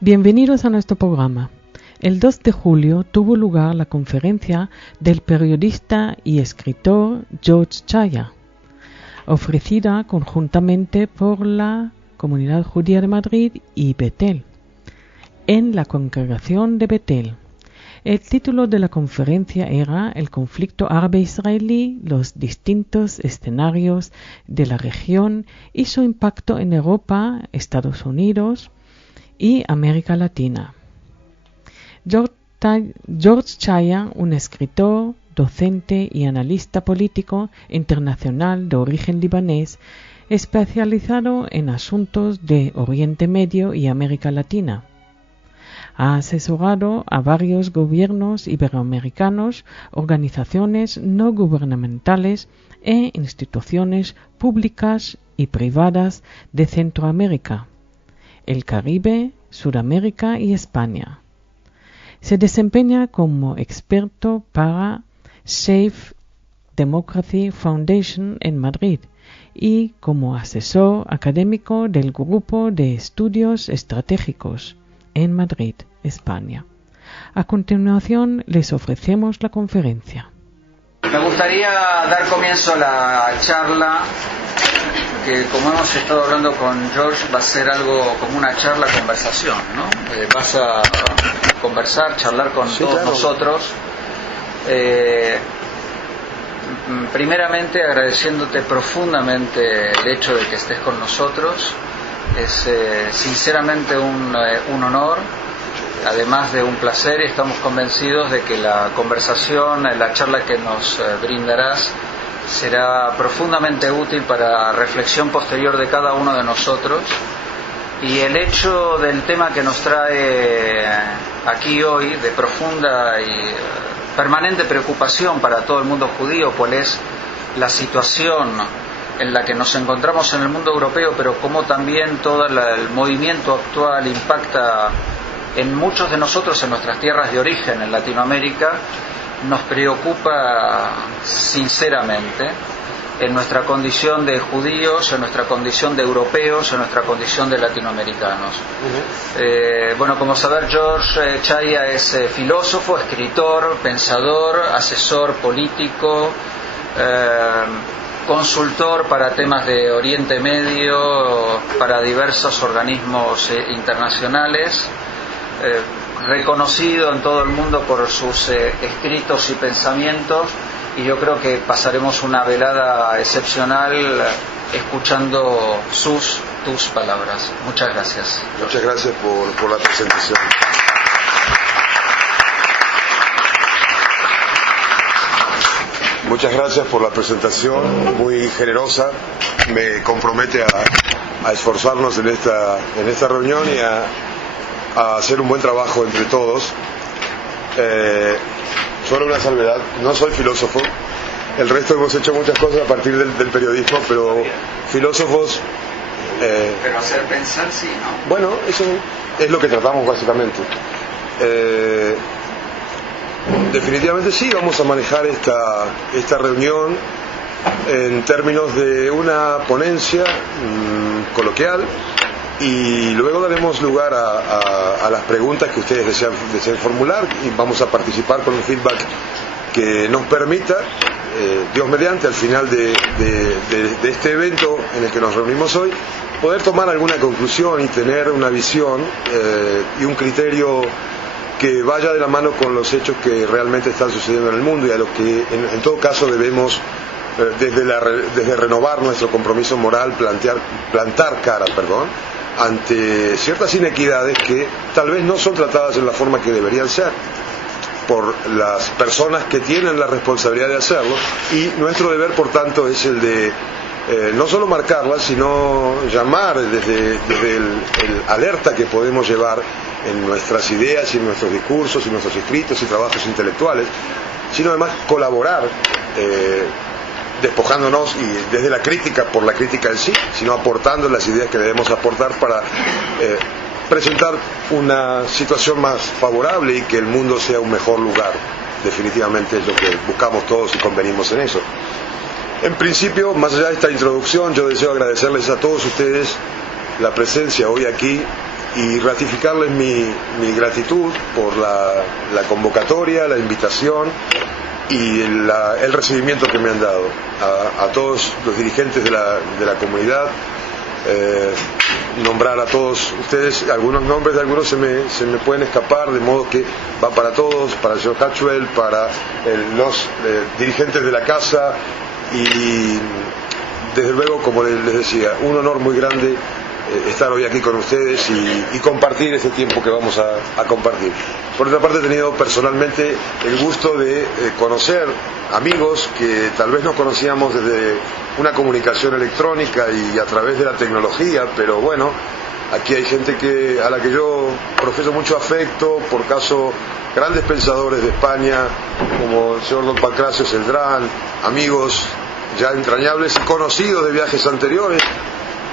Bienvenidos a nuestro programa. El 2 de julio tuvo lugar la conferencia del periodista y escritor George Chaya, ofrecida conjuntamente por la Comunidad Judía de Madrid y Betel, en la congregación de Betel. El título de la conferencia era El conflicto árabe-israelí, los distintos escenarios de la región y su impacto en Europa, Estados Unidos y América Latina. George Chaya, un escritor, docente y analista político internacional de origen libanés, especializado en asuntos de Oriente Medio y América Latina. Ha asesorado a varios gobiernos iberoamericanos, organizaciones no gubernamentales e instituciones públicas y privadas de Centroamérica, el Caribe, Sudamérica y España. Se desempeña como experto para Safe Democracy Foundation en Madrid y como asesor académico del Grupo de Estudios Estratégicos en Madrid, España. A continuación les ofrecemos la conferencia. Me gustaría dar comienzo a la charla que, como hemos estado hablando con George, va a ser algo como una conversación, ¿no? Vas a conversar, charlar con todos nosotros. Primeramente agradeciéndote profundamente el hecho de que estés con nosotros. Es sinceramente un honor, además de un placer, y estamos convencidos de que la conversación, la charla que nos brindarás será profundamente útil para reflexión posterior de cada uno de nosotros. Y el hecho del tema que nos trae aquí hoy, de profunda y permanente preocupación para todo el mundo judío, cuál es la situación en la que nos encontramos en el mundo europeo, pero como también todo el movimiento actual impacta en muchos de nosotros en nuestras tierras de origen, en Latinoamérica, nos preocupa sinceramente en nuestra condición de judíos, en nuestra condición de europeos, en nuestra condición de latinoamericanos. Bueno, como saber, George Chaya es filósofo, escritor, pensador, asesor político, consultor para temas de Oriente Medio, para diversos organismos internacionales, reconocido en todo el mundo por sus escritos y pensamientos, y yo creo que pasaremos una velada excepcional escuchando tus palabras. Muchas gracias. Muchas gracias por la presentación. Muchas gracias por la presentación, muy generosa. Me compromete a esforzarnos en esta reunión y a hacer un buen trabajo entre todos. Solo una salvedad, no soy filósofo. El resto hemos hecho muchas cosas a partir del periodismo, pero filósofos... pero hacer pensar sí, ¿no? Bueno, eso es lo que tratamos básicamente. Definitivamente sí, vamos a manejar esta reunión en términos de una ponencia coloquial, y luego daremos lugar a las preguntas que ustedes deseen formular, y vamos a participar con un feedback que nos permita, Dios mediante, al final de este evento en el que nos reunimos hoy, poder tomar alguna conclusión y tener una visión y un criterio que vaya de la mano con los hechos que realmente están sucediendo en el mundo, y a lo que en todo caso debemos, desde renovar nuestro compromiso moral, plantar cara ante ciertas inequidades que tal vez no son tratadas en la forma que deberían ser por las personas que tienen la responsabilidad de hacerlo, y nuestro deber, por tanto, es el de no solo marcarlas, sino llamar desde el alerta que podemos llevar en nuestras ideas y en nuestros discursos y nuestros escritos y trabajos intelectuales, sino además colaborar, despojándonos y desde la crítica, por la crítica en sí, sino aportando las ideas que debemos aportar para presentar una situación más favorable y que el mundo sea un mejor lugar. Definitivamente es lo que buscamos todos y convenimos en eso. En principio, más allá de esta introducción, yo deseo agradecerles a todos ustedes la presencia hoy aquí y ratificarles mi gratitud por la convocatoria, la invitación y el recibimiento que me han dado a todos los dirigentes de la comunidad. Nombrar a todos ustedes, algunos nombres de algunos se me pueden escapar, de modo que va para todos, para el señor Hatchwell, para los dirigentes de la casa, y desde luego, como les decía, un honor muy grande estar hoy aquí con ustedes y compartir este tiempo que vamos a compartir. Por otra parte, he tenido personalmente el gusto de conocer amigos que tal vez nos conocíamos desde una comunicación electrónica y a través de la tecnología, pero bueno, aquí hay gente a la que yo profeso mucho afecto, por caso grandes pensadores de España, como el señor don Pancracio Celdrán, amigos ya entrañables y conocidos de viajes anteriores,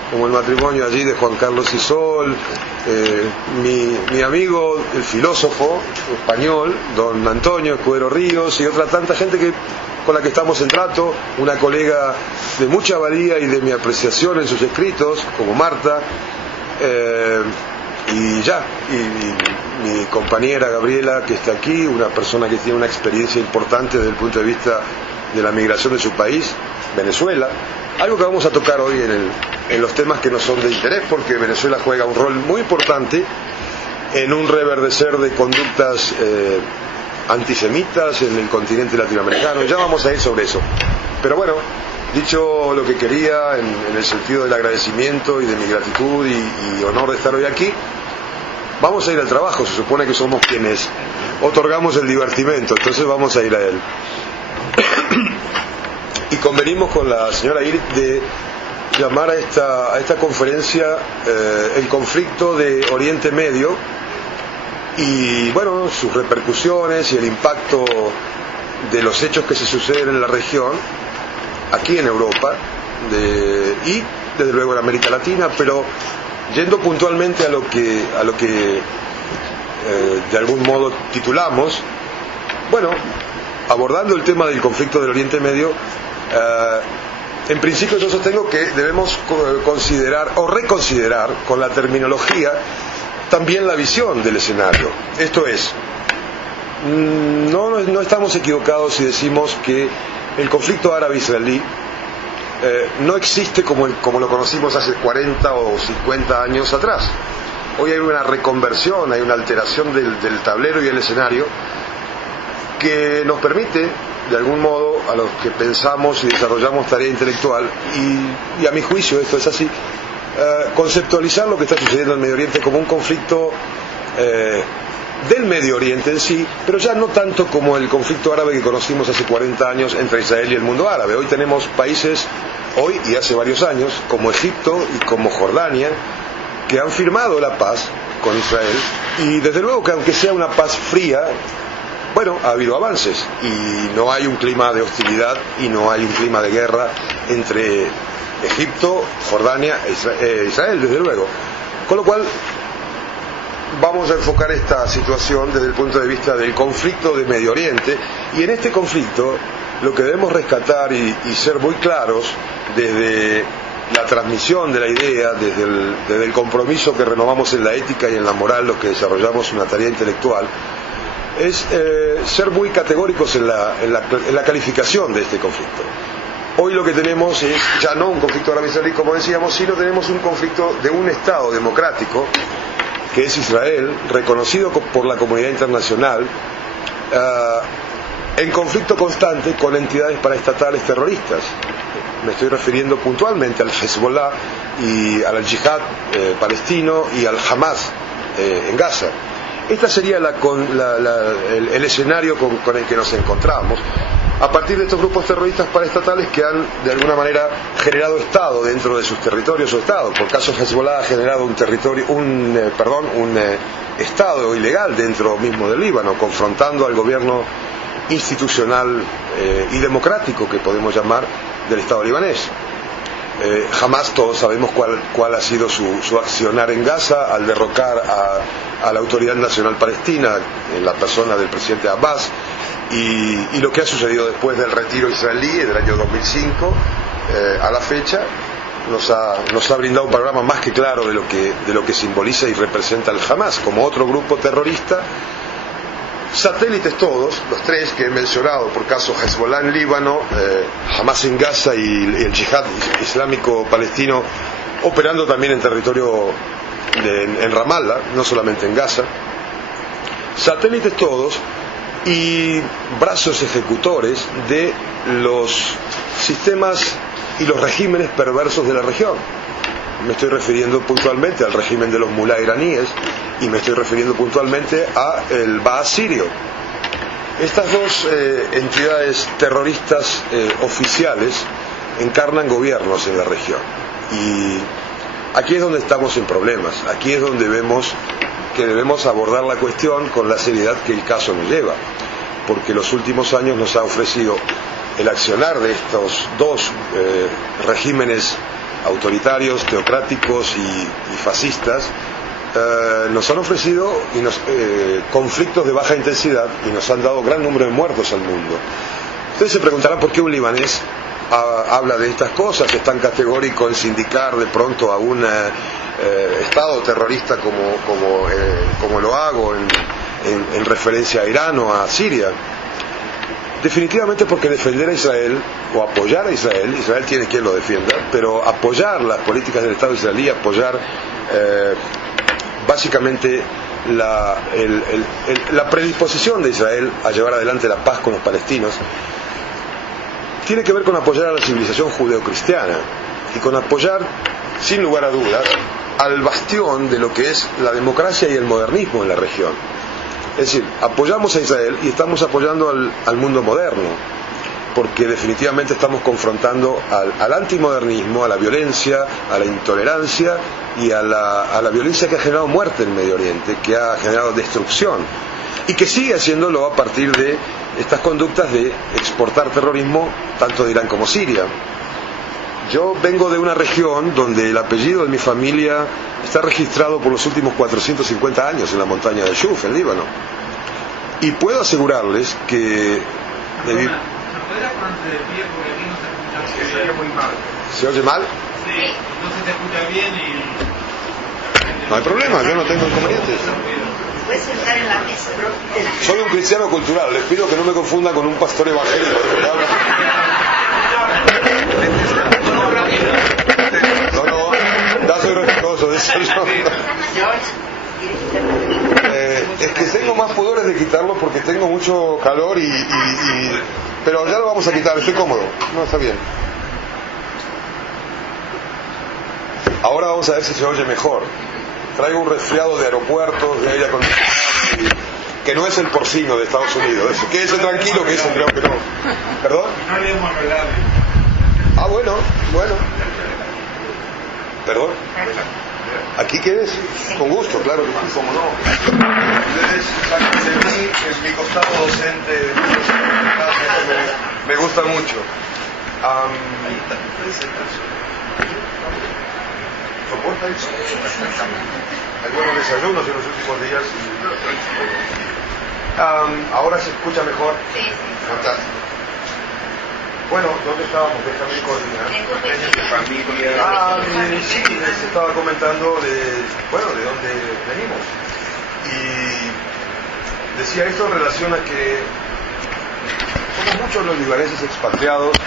como el matrimonio allí de Juan Carlos Isol, mi amigo, el filósofo español, don Antonio Escudero Ríos, y otra tanta gente con la que estamos en trato, una colega de mucha valía y de mi apreciación en sus escritos, como Marta, y mi compañera Gabriela, que está aquí, una persona que tiene una experiencia importante desde el punto de vista de la migración de su país, Venezuela, algo que vamos a tocar hoy en los temas que nos son de interés, porque Venezuela juega un rol muy importante en un reverdecer de conductas antisemitas en el continente latinoamericano. Ya vamos a ir sobre eso, pero bueno, dicho lo que quería en el sentido del agradecimiento y de mi gratitud y honor de estar hoy aquí, vamos a ir al trabajo. Se supone que somos quienes otorgamos el divertimento, entonces vamos a ir a él. Y convenimos con la señora Irit de llamar a esta conferencia el conflicto de Oriente Medio y bueno, sus repercusiones y el impacto de los hechos que se suceden en la región, aquí en Europa y desde luego en América Latina, pero yendo puntualmente a lo que de algún modo titulamos, bueno, abordando el tema del conflicto del Oriente Medio, en principio yo sostengo que debemos considerar o reconsiderar con la terminología también la visión del escenario. Esto es, no estamos equivocados si decimos que el conflicto árabe-israelí no existe como lo conocimos hace 40 o 50 años atrás. Hoy hay una reconversión, hay una alteración del tablero y el escenario que nos permite, de algún modo, a los que pensamos y desarrollamos tarea intelectual, y a mi juicio esto es así, conceptualizar lo que está sucediendo en el Medio Oriente como un conflicto del Medio Oriente en sí, pero ya no tanto como el conflicto árabe que conocimos hace 40 años entre Israel y el mundo árabe. Hoy tenemos países, hoy y hace varios años, como Egipto y como Jordania, que han firmado la paz con Israel, y desde luego que aunque sea una paz fría, bueno, ha habido avances y no hay un clima de hostilidad y no hay un clima de guerra entre Egipto, Jordania e Israel, desde luego. Con lo cual, vamos a enfocar esta situación desde el punto de vista del conflicto de Medio Oriente, y en este conflicto lo que debemos rescatar y ser muy claros desde la transmisión de la idea, desde el compromiso que renovamos en la ética y en la moral, los que desarrollamos una tarea intelectual, es ser muy categóricos en la calificación de este conflicto. Hoy lo que tenemos es ya no un conflicto árabe-israelí, como decíamos, sino tenemos un conflicto de un Estado democrático, que es Israel, reconocido por la comunidad internacional, en conflicto constante con entidades paraestatales terroristas. Me estoy refiriendo puntualmente al Hezbollah y al Yihad palestino y al Hamas en Gaza. Este sería el escenario con el que nos encontramos, a partir de estos grupos terroristas paraestatales que han de alguna manera generado Estado dentro de sus territorios o Estado. Por caso Hezbollah ha generado un Estado ilegal dentro mismo del Líbano, confrontando al gobierno institucional y democrático que podemos llamar del Estado libanés. Jamás todos sabemos cuál ha sido su accionar en Gaza al derrocar a la Autoridad Nacional Palestina en la persona del presidente Abbas, y lo que ha sucedido después del retiro israelí del año 2005 a la fecha, nos ha brindado un panorama más que claro de lo que simboliza y representa el Hamas como otro grupo terrorista, satélites todos, los tres que he mencionado, por caso Hezbollah en Líbano, Hamas en Gaza y el Yihad Islámico Palestino operando también en territorio en Ramallah, no solamente en Gaza. Satélites todos y brazos ejecutores de los sistemas y los regímenes perversos de la región. Me estoy refiriendo puntualmente al régimen de los mulá iraníes y me estoy refiriendo puntualmente al Baas sirio. Estas dos entidades terroristas oficiales encarnan gobiernos en la región y aquí es donde estamos en problemas, aquí es donde vemos que debemos abordar la cuestión con la seriedad que el caso nos lleva, porque los últimos años nos ha ofrecido el accionar de estos dos regímenes autoritarios, teocráticos y fascistas, nos han ofrecido conflictos de baja intensidad y nos han dado gran número de muertos al mundo. Ustedes se preguntarán por qué un libanés habla de estas cosas, es tan categórico en sindicar de pronto a un Estado terrorista como lo hago en referencia a Irán o a Siria. Definitivamente porque defender a Israel o apoyar a Israel tiene quien lo defienda, pero apoyar las políticas del Estado israelí, apoyar básicamente la predisposición de Israel a llevar adelante la paz con los palestinos, tiene que ver con apoyar a la civilización judeocristiana y con apoyar, sin lugar a dudas, al bastión de lo que es la democracia y el modernismo en la región. Es decir, apoyamos a Israel y estamos apoyando al mundo moderno, porque definitivamente estamos confrontando al antimodernismo, a la violencia, a la intolerancia y a la violencia que ha generado muerte en Medio Oriente, que ha generado destrucción y que sigue haciéndolo a partir de estas conductas de exportar terrorismo tanto de Irán como Siria. Yo vengo de una región donde el apellido de mi familia está registrado por los últimos 450 años en la montaña de Shuf, en Líbano. Y puedo asegurarles que... ¿Se oye mal? Sí, no se te escucha bien y... No hay problema, yo no tengo inconvenientes. Puedes sentar en la mesa. Soy un cristiano cultural, les pido que no me confundan con un pastor evangélico. No, soy respetuoso de eso. Es que tengo más pudores de quitarlo porque tengo mucho calor pero ya lo vamos a quitar, estoy cómodo. No, está bien. Ahora vamos a ver si se oye mejor. Traigo un resfriado de aeropuertos, de aire acondicionado, que no es el porcino de Estados Unidos. Quédese tranquilo que es el creo que no. ¿Perdón? No leemos verdad. Ah, bueno. ¿Perdón? ¿Aquí quieres? Con gusto, claro que sí, cómo no. Ustedes saben de mí, es mi costado docente, me gusta mucho. ¿Soporta eso? Hay buenos desayunos en los últimos días. ¿Ahora se escucha mejor? Sí. Fantástico. Bueno, ¿dónde estábamos? Déjame coordinar. Sí, les estaba comentando de dónde venimos. Y decía esto en relación a que somos muchos los libaneses expatriados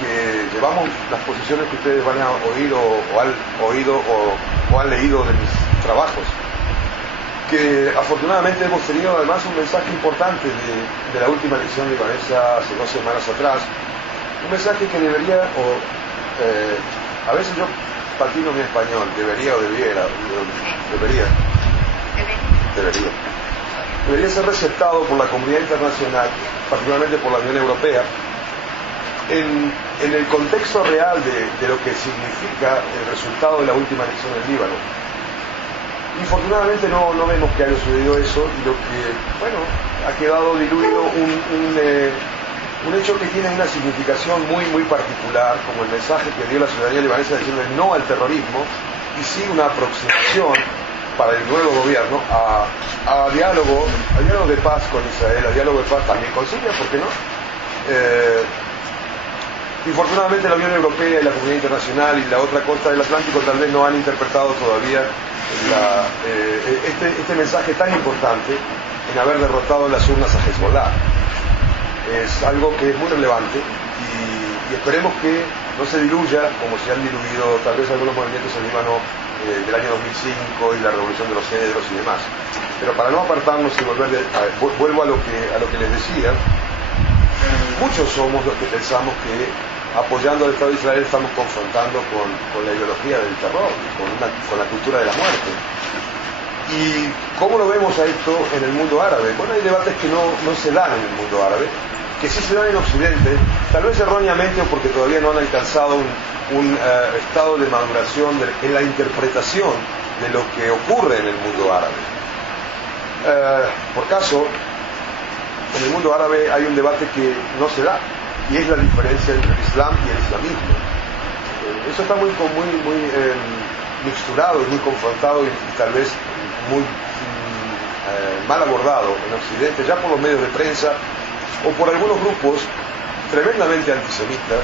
que llevamos las posiciones que ustedes van a oír o han oído o han leído de mis trabajos, que afortunadamente hemos tenido además un mensaje importante de la última elección libanesa hace 2 semanas atrás, un mensaje que debería, a veces yo patino mi español, debería ser receptado por la comunidad internacional, particularmente por la Unión Europea, en el contexto real de lo que significa el resultado de la última elección en Líbano. Infortunadamente no vemos que haya sucedido eso, y lo que, ha quedado diluido un hecho que tiene una significación muy muy particular, como el mensaje que dio la ciudadanía libanesa diciendo no al terrorismo, y sí una aproximación para el nuevo gobierno a diálogo de paz con Israel, a diálogo de paz también con Siria, ¿por qué no? Infortunadamente la Unión Europea y la comunidad internacional y la otra costa del Atlántico tal vez no han interpretado todavía este mensaje tan importante en haber derrotado en las urnas a Hezbollah. Es algo que es muy relevante y esperemos que no se diluya como se han diluido tal vez algunos movimientos en Líbano del año 2005 y la revolución de los cedros y demás. Pero para no apartarnos y vuelvo a lo que les decía, muchos somos los que pensamos que apoyando al Estado de Israel estamos confrontando con la ideología del terror, con la cultura de la muerte. ¿Y cómo lo vemos a esto en el mundo árabe? Bueno, hay debates que no se dan en el mundo árabe, que sí se dan en Occidente, tal vez erróneamente o porque todavía no han alcanzado un estado de maduración en la interpretación de lo que ocurre en el mundo árabe. Por caso, en el mundo árabe hay un debate que no se da, y es la diferencia entre el Islam y el islamismo. Eso está muy mixturado y muy confrontado y tal vez muy mal abordado en Occidente, ya por los medios de prensa o por algunos grupos tremendamente antisemitas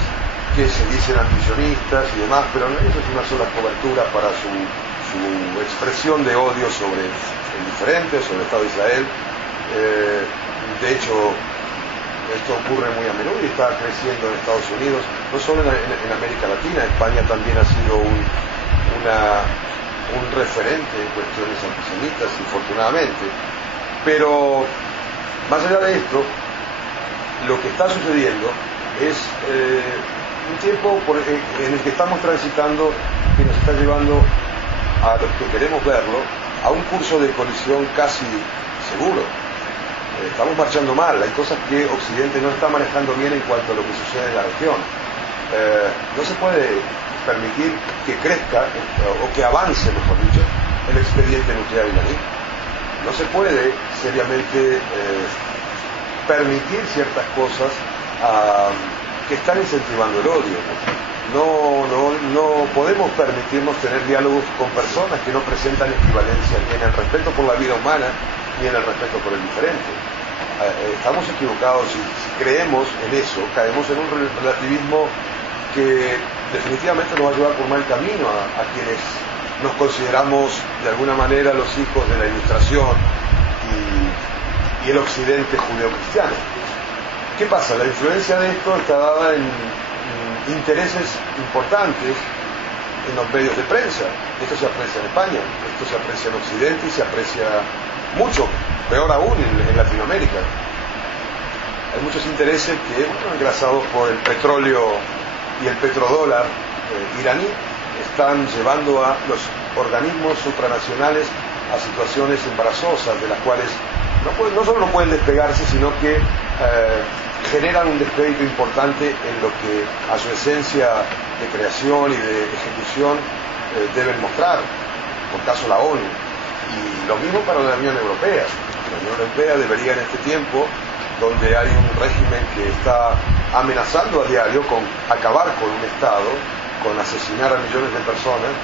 que se dicen antisionistas y demás, pero no eso es una sola cobertura para su expresión de odio sobre el diferente, sobre el Estado de Israel. De hecho, esto ocurre muy a menudo y está creciendo en Estados Unidos, no solo en América Latina. España también ha sido un referente en cuestiones antisemitas, infortunadamente. Pero más allá de esto, lo que está sucediendo es un tiempo en el que estamos transitando, que nos está llevando a los que queremos verlo, a un curso de colisión casi seguro. Estamos marchando mal, hay cosas que Occidente no está manejando bien en cuanto a lo que sucede en la región. No se puede permitir que crezca o que avance, mejor dicho, el expediente nuclear iraní. No se puede seriamente permitir ciertas cosas que están incentivando el odio. No podemos permitirnos tener diálogos con personas que no presentan equivalencia ni en el respeto por la vida humana ni en el respeto por el diferente. Estamos equivocados y si creemos en eso, caemos en un relativismo que definitivamente nos va a llevar por mal camino a quienes nos consideramos de alguna manera los hijos de la Ilustración y el occidente judeocristiano. ¿Qué pasa? La influencia de esto está dada en intereses importantes en los medios de prensa. Esto se aprecia en España, esto se aprecia en Occidente y se aprecia mucho, peor aún en Latinoamérica. Hay muchos intereses que, engrasados por el petróleo y el petrodólar iraní, están llevando a los organismos supranacionales a situaciones embarazosas, de las cuales no solo no pueden despegarse, sino que generan un descrédito importante en lo que a su esencia de creación y de ejecución deben mostrar, por caso la ONU. Y lo mismo para la Unión Europea. La Unión Europea debería en este tiempo, donde hay un régimen que está amenazando a diario con acabar con un Estado, con asesinar a millones de personas,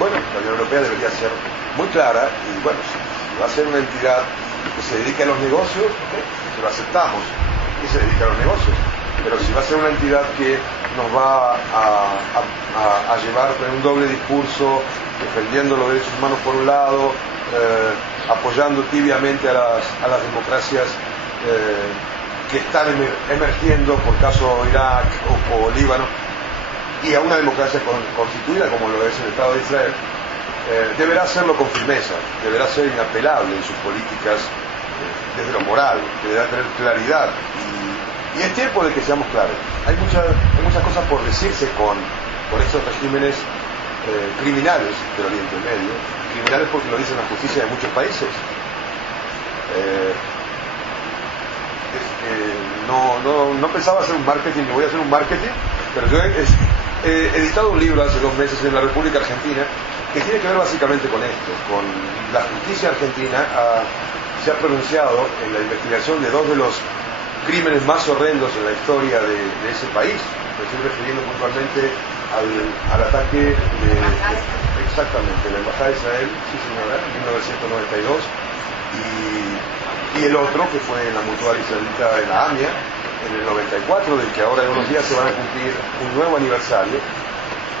la Unión Europea debería ser muy clara y si va a ser una entidad que se dedique a los negocios, se lo aceptamos, y se dedica a los negocios. Pero si va a ser una entidad que nos va a llevar con un doble discurso, defendiendo los derechos humanos por un lado, apoyando tibiamente a las democracias que están emergiendo, por caso Irak o Líbano, y a una democracia constituida como lo es el Estado de Israel, deberá hacerlo con firmeza, deberá ser inapelable en sus políticas desde lo moral, deberá tener claridad y es tiempo de que seamos claros. Hay muchas cosas por decirse con estos regímenes criminales del Oriente Medio, criminales porque lo dice la justicia de muchos países. No pensaba hacer un marketing, ni voy a hacer un marketing, pero yo he editado un libro hace 2 meses en la República Argentina que tiene que ver básicamente con esto, con la justicia argentina se ha pronunciado en la investigación de 2 de los crímenes más horrendos en la historia de ese país. Me estoy refiriendo puntualmente al ataque exactamente, la Embajada de Israel, sí señora, en 1992, y el otro que fue en la Mutual Israelita en la AMIA, en el 94, del que ahora en unos días se van a cumplir un nuevo aniversario.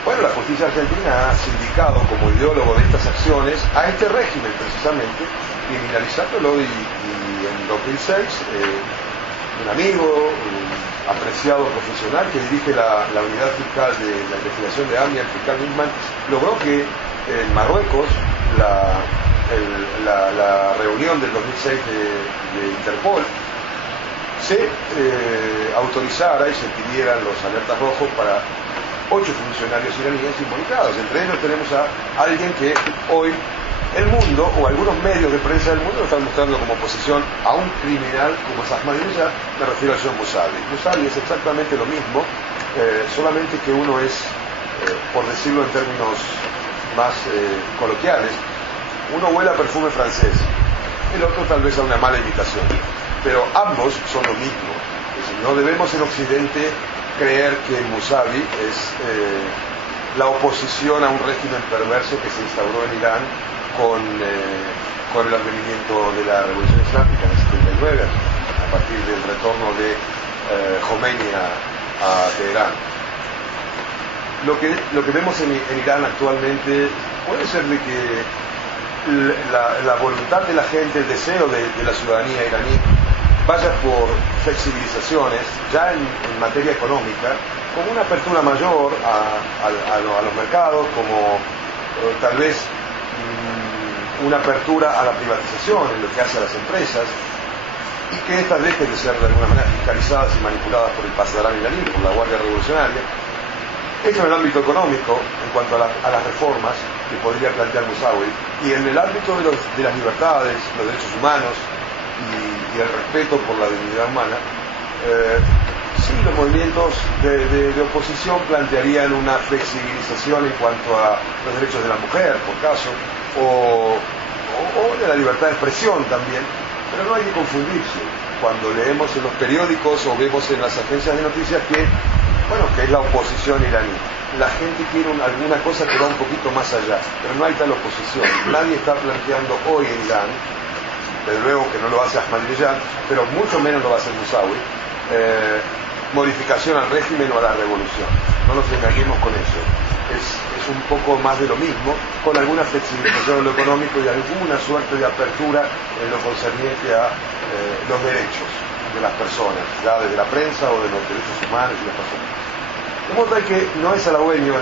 Bueno, la justicia argentina ha sindicado como ideólogo de estas acciones a este régimen precisamente, criminalizándolo y en 2006 un amigo, un apreciado profesional que dirige la unidad fiscal de la investigación de AMIA, el fiscal Nisman, logró que en Marruecos la reunión del 2006 de Interpol se autorizara y se pidieran los alertas rojos para 8 funcionarios iraníes involucrados. Entre ellos tenemos a alguien que hoy el mundo, o algunos medios de prensa del mundo, lo están mostrando como oposición a un criminal como es Ahmadinejad. Me refiero a John Musavi. Musavi es exactamente lo mismo, solamente que uno es, por decirlo en términos más coloquiales, uno huele a perfume francés, el otro tal vez a una mala imitación, pero ambos son lo mismo. Es decir, no debemos en Occidente creer que Musavi es la oposición a un régimen perverso que se instauró en Irán con el advenimiento de la Revolución Islámica en el 79, a partir del retorno de Khomeini a Teherán. Lo que vemos en Irán actualmente puede ser de que la voluntad de la gente, el deseo de la ciudadanía iraní vaya por flexibilizaciones ya en materia económica, como una apertura mayor a los mercados, como tal vez una apertura a la privatización en lo que hace a las empresas, y que estas dejen de ser de alguna manera fiscalizadas y manipuladas por el Pasdarán iraní, por la Guardia Revolucionaria. Esto en el ámbito económico, en cuanto a las reformas que podría plantear Musavi, y en el ámbito de las libertades, los derechos humanos y el respeto por la dignidad humana. Sí, los movimientos de oposición plantearían una flexibilización en cuanto a los derechos de la mujer, por caso, o de la libertad de expresión también, pero no hay que confundirse. Cuando leemos en los periódicos o vemos en las agencias de noticias que es la oposición iraní, la gente quiere alguna cosa que va un poquito más allá, pero no hay tal oposición. Nadie está planteando hoy en Irán, desde luego que no lo hace Ahmadinejad, pero mucho menos lo va a hacer Musavi, modificación al régimen o a la revolución. No nos engañemos con eso. Es un poco más de lo mismo, con alguna flexibilización en lo económico y alguna suerte de apertura en lo concerniente a los derechos de las personas, ya desde la prensa o de los derechos humanos y las personas. De modo tal que no es halagüeño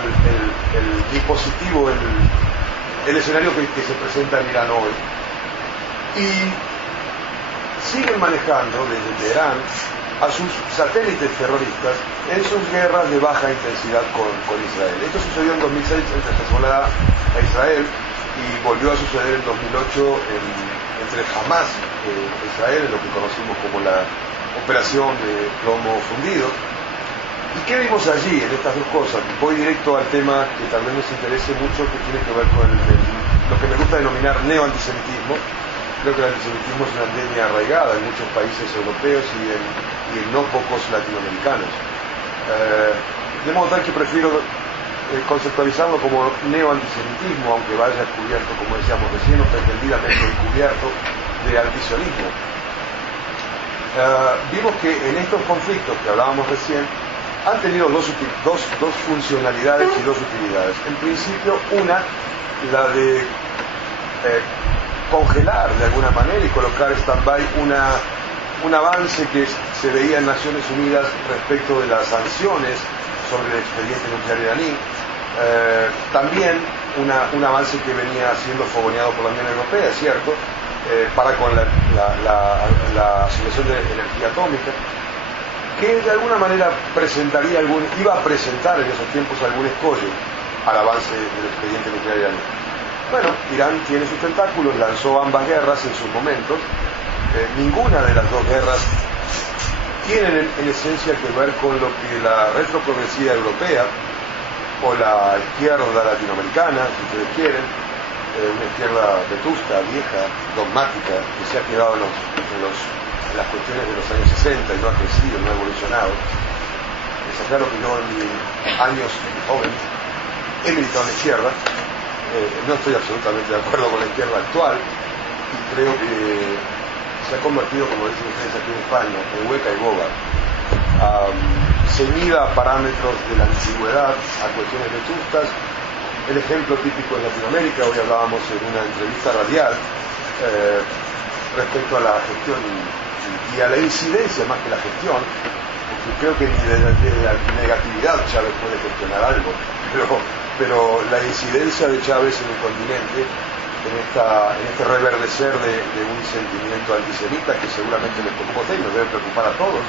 ni positivo el escenario que se presenta en Irán hoy. Y siguen manejando desde Teherán a sus satélites terroristas en sus guerras de baja intensidad con Israel. Esto sucedió en 2006 entre Hezbollah e Israel y volvió a suceder en 2008 entre Hamas e Israel, en lo que conocimos como la operación de plomo fundido. ¿Y qué vimos allí en estas dos cosas? Voy directo al tema que tal vez nos interese mucho, que tiene que ver con lo que me gusta denominar neoantisemitismo. Creo que el antisemitismo es una endemia arraigada en muchos países europeos y en no pocos latinoamericanos. De modo tal que prefiero conceptualizarlo como neoantisemitismo, aunque vaya cubierto, como decíamos recién, o pretendidamente encubierto de antisionismo. Vimos que en estos conflictos que hablábamos recién han tenido dos funcionalidades y dos utilidades. En principio, una, la de congelar de alguna manera y colocar en stand-by un avance que se veía en Naciones Unidas respecto de las sanciones sobre el expediente nuclear iraní. También un avance que venía siendo fogoneado por la Unión Europea, es cierto, para con la Asociación de Energía Atómica, que de alguna manera iba a presentar en esos tiempos algún escollo al avance del expediente nuclear iraní. Bueno, Irán tiene sus tentáculos, lanzó ambas guerras en sus momentos. Ninguna de las dos guerras tienen en esencia que ver con lo que la retroprogresía europea o la izquierda latinoamericana, si ustedes quieren, una izquierda vetusta, vieja, dogmática, que se ha quedado en las cuestiones de los años 60 y no ha crecido, no ha evolucionado. Está claro que yo en mis años jóvenes he militado en la izquierda. No estoy absolutamente de acuerdo con la izquierda actual y creo que se ha convertido, como dicen ustedes aquí en España, en hueca y boba. ceñida a parámetros de la antigüedad, a cuestiones vetustas. El ejemplo típico en Latinoamérica, hoy hablábamos en una entrevista radial respecto a la gestión y a la incidencia más que la gestión, porque creo que ni de la negatividad Chávez puede gestionar algo, pero la incidencia de Chávez en el continente, en este reverdecer de un sentimiento antisemita que seguramente les preocupa a ustedes y nos debe preocupar a todos,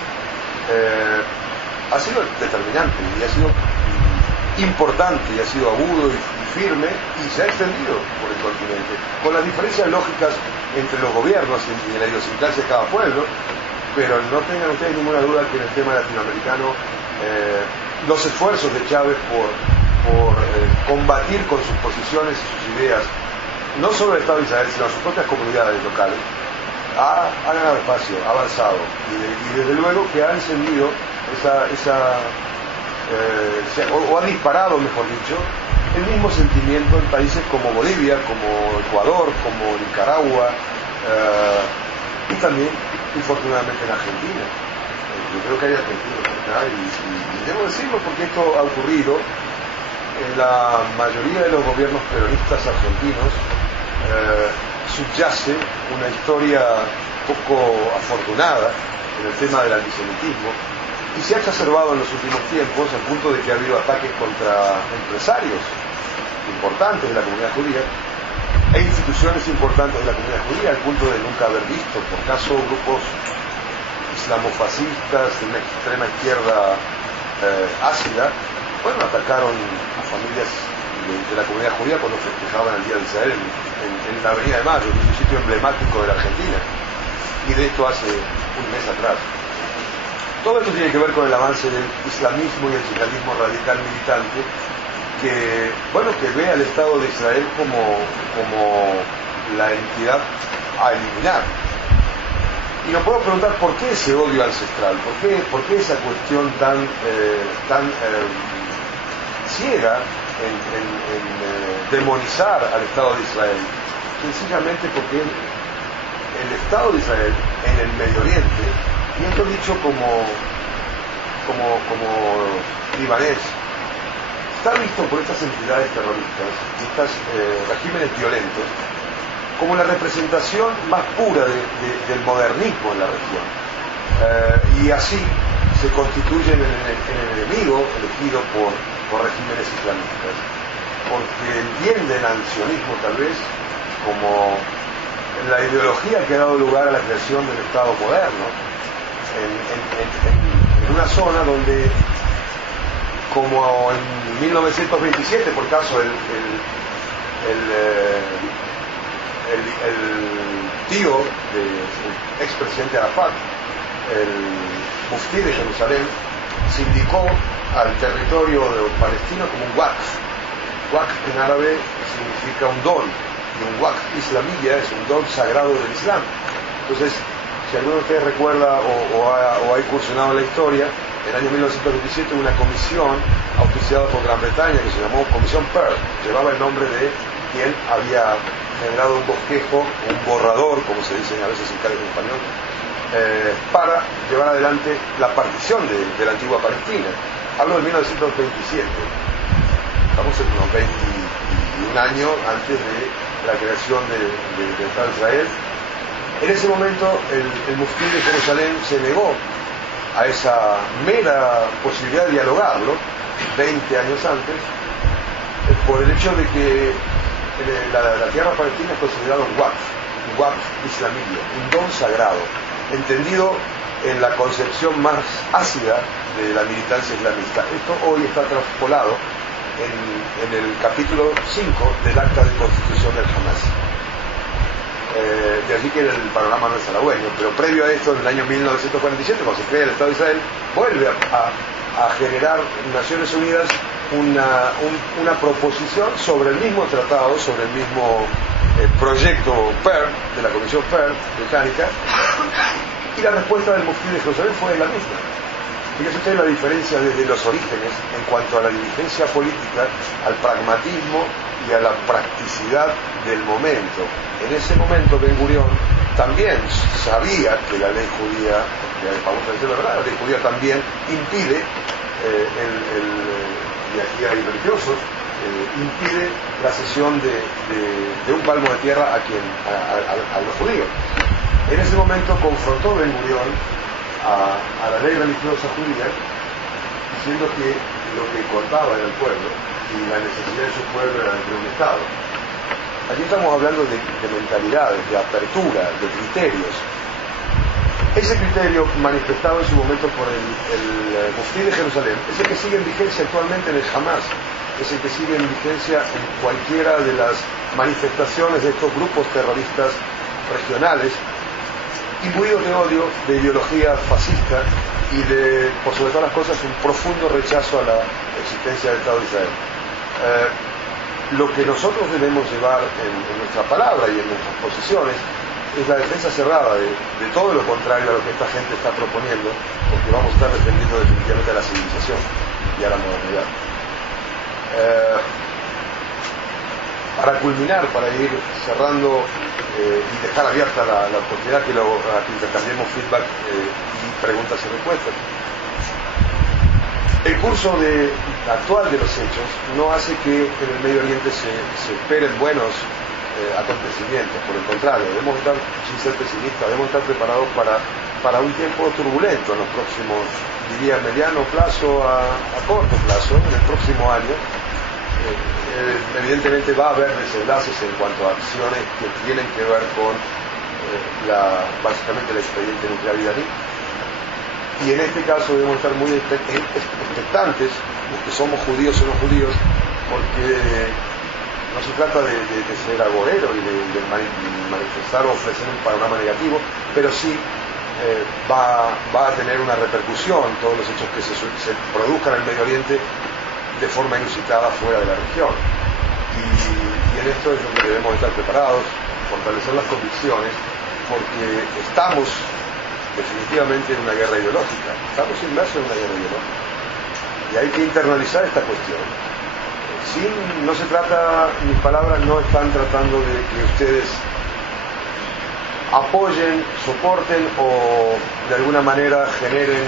ha sido determinante y ha sido importante y ha sido agudo y firme y se ha extendido por el continente, con las diferencias lógicas entre los gobiernos y la idiosincrasia de cada pueblo, pero no tengan ustedes ninguna duda que en el tema latinoamericano los esfuerzos de Chávez por combatir con sus posiciones y sus ideas, no solo el Estado de Israel, sino sus propias comunidades locales, ha ganado espacio, ha avanzado y desde luego que ha encendido o ha disparado, mejor dicho, el mismo sentimiento en países como Bolivia, como Ecuador, como Nicaragua y también, infortunadamente, en Argentina. Yo creo que hay argentinos acá y debo decirlo porque esto ha ocurrido en la mayoría de los gobiernos peronistas argentinos. Subyace una historia poco afortunada en el tema del antisemitismo y se ha exacerbado en los últimos tiempos al punto de que ha habido ataques contra empresarios importantes de la comunidad judía e instituciones importantes de la comunidad judía, al punto de nunca haber visto, por caso, grupos islamofascistas de una extrema izquierda ácida, atacaron a familias de la comunidad judía cuando festejaban el Día de Israel en la Avenida de Mayo, un sitio emblemático de la Argentina, y de esto hace un mes atrás. Todo esto tiene que ver con el avance del islamismo y el yihadismo radical militante que ve al Estado de Israel como la entidad a eliminar. Y nos podemos preguntar por qué ese odio ancestral, por qué esa cuestión tan ciega en demonizar al Estado de Israel. Sencillamente porque el Estado de Israel en el Medio Oriente, y esto dicho como libanés, está visto por estas entidades terroristas, estos regímenes violentos, como la representación más pura del modernismo en la región. Y así se constituyen en el enemigo elegido por regímenes islamistas, porque entienden al sionismo tal vez como la ideología que ha dado lugar a la creación del Estado moderno, en una zona donde, como en 1927, por caso, el tío del expresidente Arafat, el muftí de Jerusalén, se indicó al territorio palestino como un waqf. Waqf en árabe significa un don, y un waqf islamilla es un don sagrado del Islam. Entonces, si alguno de ustedes recuerda o ha incursionado en la historia, en el año 1927 una comisión auspiciada por Gran Bretaña que se llamó Comisión Pearl, llevaba el nombre de quien había generado un bosquejo, un borrador, como se dice a veces en español, para llevar adelante la partición de la antigua Palestina. Hablo de 1927, estamos en unos 21 años antes de la creación del Estado de Israel. En ese momento el muftí de Jerusalén se negó a esa mera posibilidad de dialogarlo 20 años antes, por el hecho de que la tierra palestina es considerada un waqf islamillo, un don sagrado, entendido en la concepción más ácida de la militancia islamista. Esto hoy está traspolado en el capítulo 5 del Acta de Constitución del Hamas. De allí que el panorama no es halagüeño, pero previo a esto, en el año 1947, cuando se crea el Estado de Israel, vuelve a generar Naciones Unidas una proposición sobre el mismo tratado, sobre el mismo proyecto PER, de la Comisión PER británica, y la respuesta del muftí de Jerusalén fue la misma. Fíjense ustedes la diferencia desde los orígenes en cuanto a la diligencia política, al pragmatismo y a la practicidad del momento. En ese momento Ben Gurión también sabía que la ley judía vamos a decir la verdad, la ley judía también impide, y aquí hay religiosos, impide la cesión de un palmo de tierra a los judíos. En ese momento confrontó Ben Gurión a la ley religiosa judía, diciendo que lo que contaba era el pueblo y la necesidad de su pueblo era de un Estado. Aquí estamos hablando de mentalidades, de apertura, de criterios. Ese criterio manifestado en su momento por el Muftí de Jerusalén es el que sigue en vigencia actualmente en el Hamas, es el que sigue en vigencia en cualquiera de las manifestaciones de estos grupos terroristas regionales, imbuidos de odio, de ideología fascista y de, por sobre todas las cosas, un profundo rechazo a la existencia del Estado de Israel. Lo que nosotros debemos llevar en nuestra palabra y en nuestras posiciones es la defensa cerrada de todo lo contrario a lo que esta gente está proponiendo, porque vamos a estar defendiendo definitivamente a la civilización y a la modernidad. Para culminar, para ir cerrando y dejar abierta la oportunidad que intercambiemos feedback y preguntas y respuestas. El curso actual de los hechos no hace que en el Medio Oriente se esperen buenos acontecimientos. Por el contrario, debemos estar, sin ser pesimistas, debemos estar preparados para un tiempo turbulento en los próximos, diría, mediano plazo a corto plazo, en el próximo año. Evidentemente va a haber desenlaces en cuanto a acciones que tienen que ver con básicamente el expediente nuclear iraní. Y en este caso debemos estar muy expectantes, los que somos judíos o no judíos, porque no se trata de ser agorero y de manifestar o ofrecer un panorama negativo, pero sí va a tener una repercusión todos los hechos que se produzcan en el Medio Oriente de forma inusitada fuera de la región. Y en esto es donde debemos estar preparados, fortalecer las convicciones, porque estamos definitivamente en una guerra ideológica, estamos inmersos en una guerra ideológica y hay que internalizar esta cuestión. No se trata, mis palabras no están tratando de que ustedes apoyen, soporten o de alguna manera generen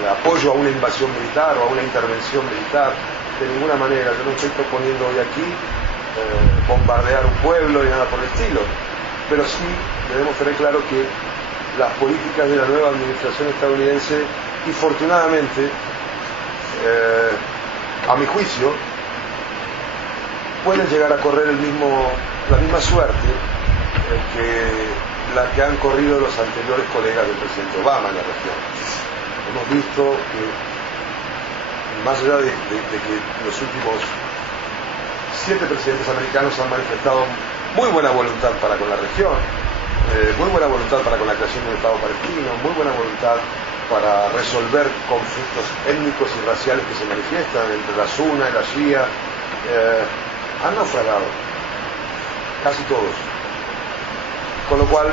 el apoyo a una invasión militar o a una intervención militar. De ninguna manera, yo no estoy proponiendo hoy aquí bombardear un pueblo y nada por el estilo, pero sí debemos tener claro que las políticas de la nueva administración estadounidense, y fortunadamente, a mi juicio, pueden llegar a correr la misma suerte que la que han corrido los anteriores colegas del presidente Obama en la región. Hemos visto que, más allá de que los últimos 7 presidentes americanos han manifestado muy buena voluntad para con la región, muy buena voluntad para con la creación de un Estado palestino, muy buena voluntad para resolver conflictos étnicos y raciales que se manifiestan entre la Sunna y la Shia, han naufragado, casi todos. Con lo cual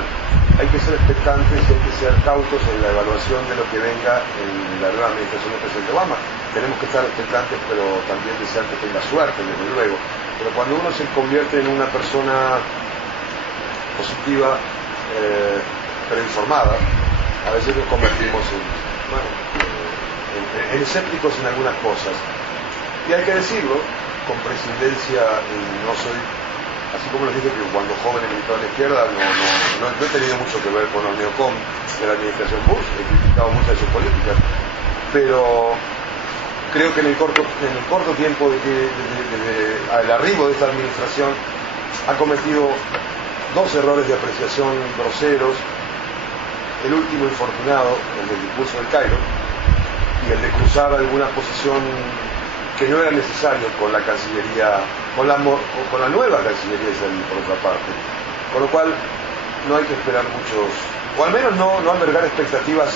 hay que ser expectantes, hay que ser cautos en la evaluación de lo que venga en la nueva administración del presidente Obama. Tenemos que estar expectantes, pero también desear que tenga suerte, desde luego. Pero cuando uno se convierte en una persona positiva, pero informada, a veces nos convertimos en escépticos en algunas cosas. Y hay que decirlo, con prescindencia, no soy, así como les dije que cuando joven he militado en la izquierda, no he tenido mucho que ver con los neocon de la administración Bush, he criticado muchas de sus políticas, pero creo que en el corto tiempo desde el arribo de esta administración han cometido 2 errores de apreciación groseros. El último infortunado, el del discurso del Cairo, y el de cruzar alguna posición que no era necesario con la Cancillería, con la nueva Cancillería israelí, por otra parte. Con lo cual no hay que esperar muchos, o al menos no albergar expectativas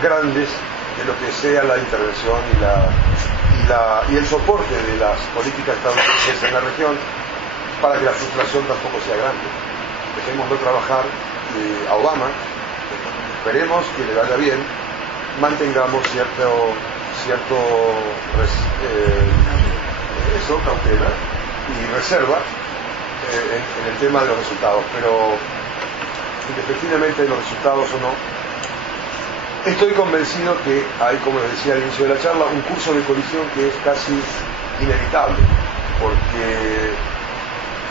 grandes de lo que sea la intervención y el soporte de las políticas estadounidenses en la región, para que la frustración tampoco sea grande. Dejémoslo trabajar a Obama, esperemos que le vaya bien, mantengamos cierto cautela y reserva en el tema de los resultados, pero independientemente de los resultados o no, Estoy convencido que hay, como les decía al inicio de la charla, un curso de colisión que es casi inevitable, porque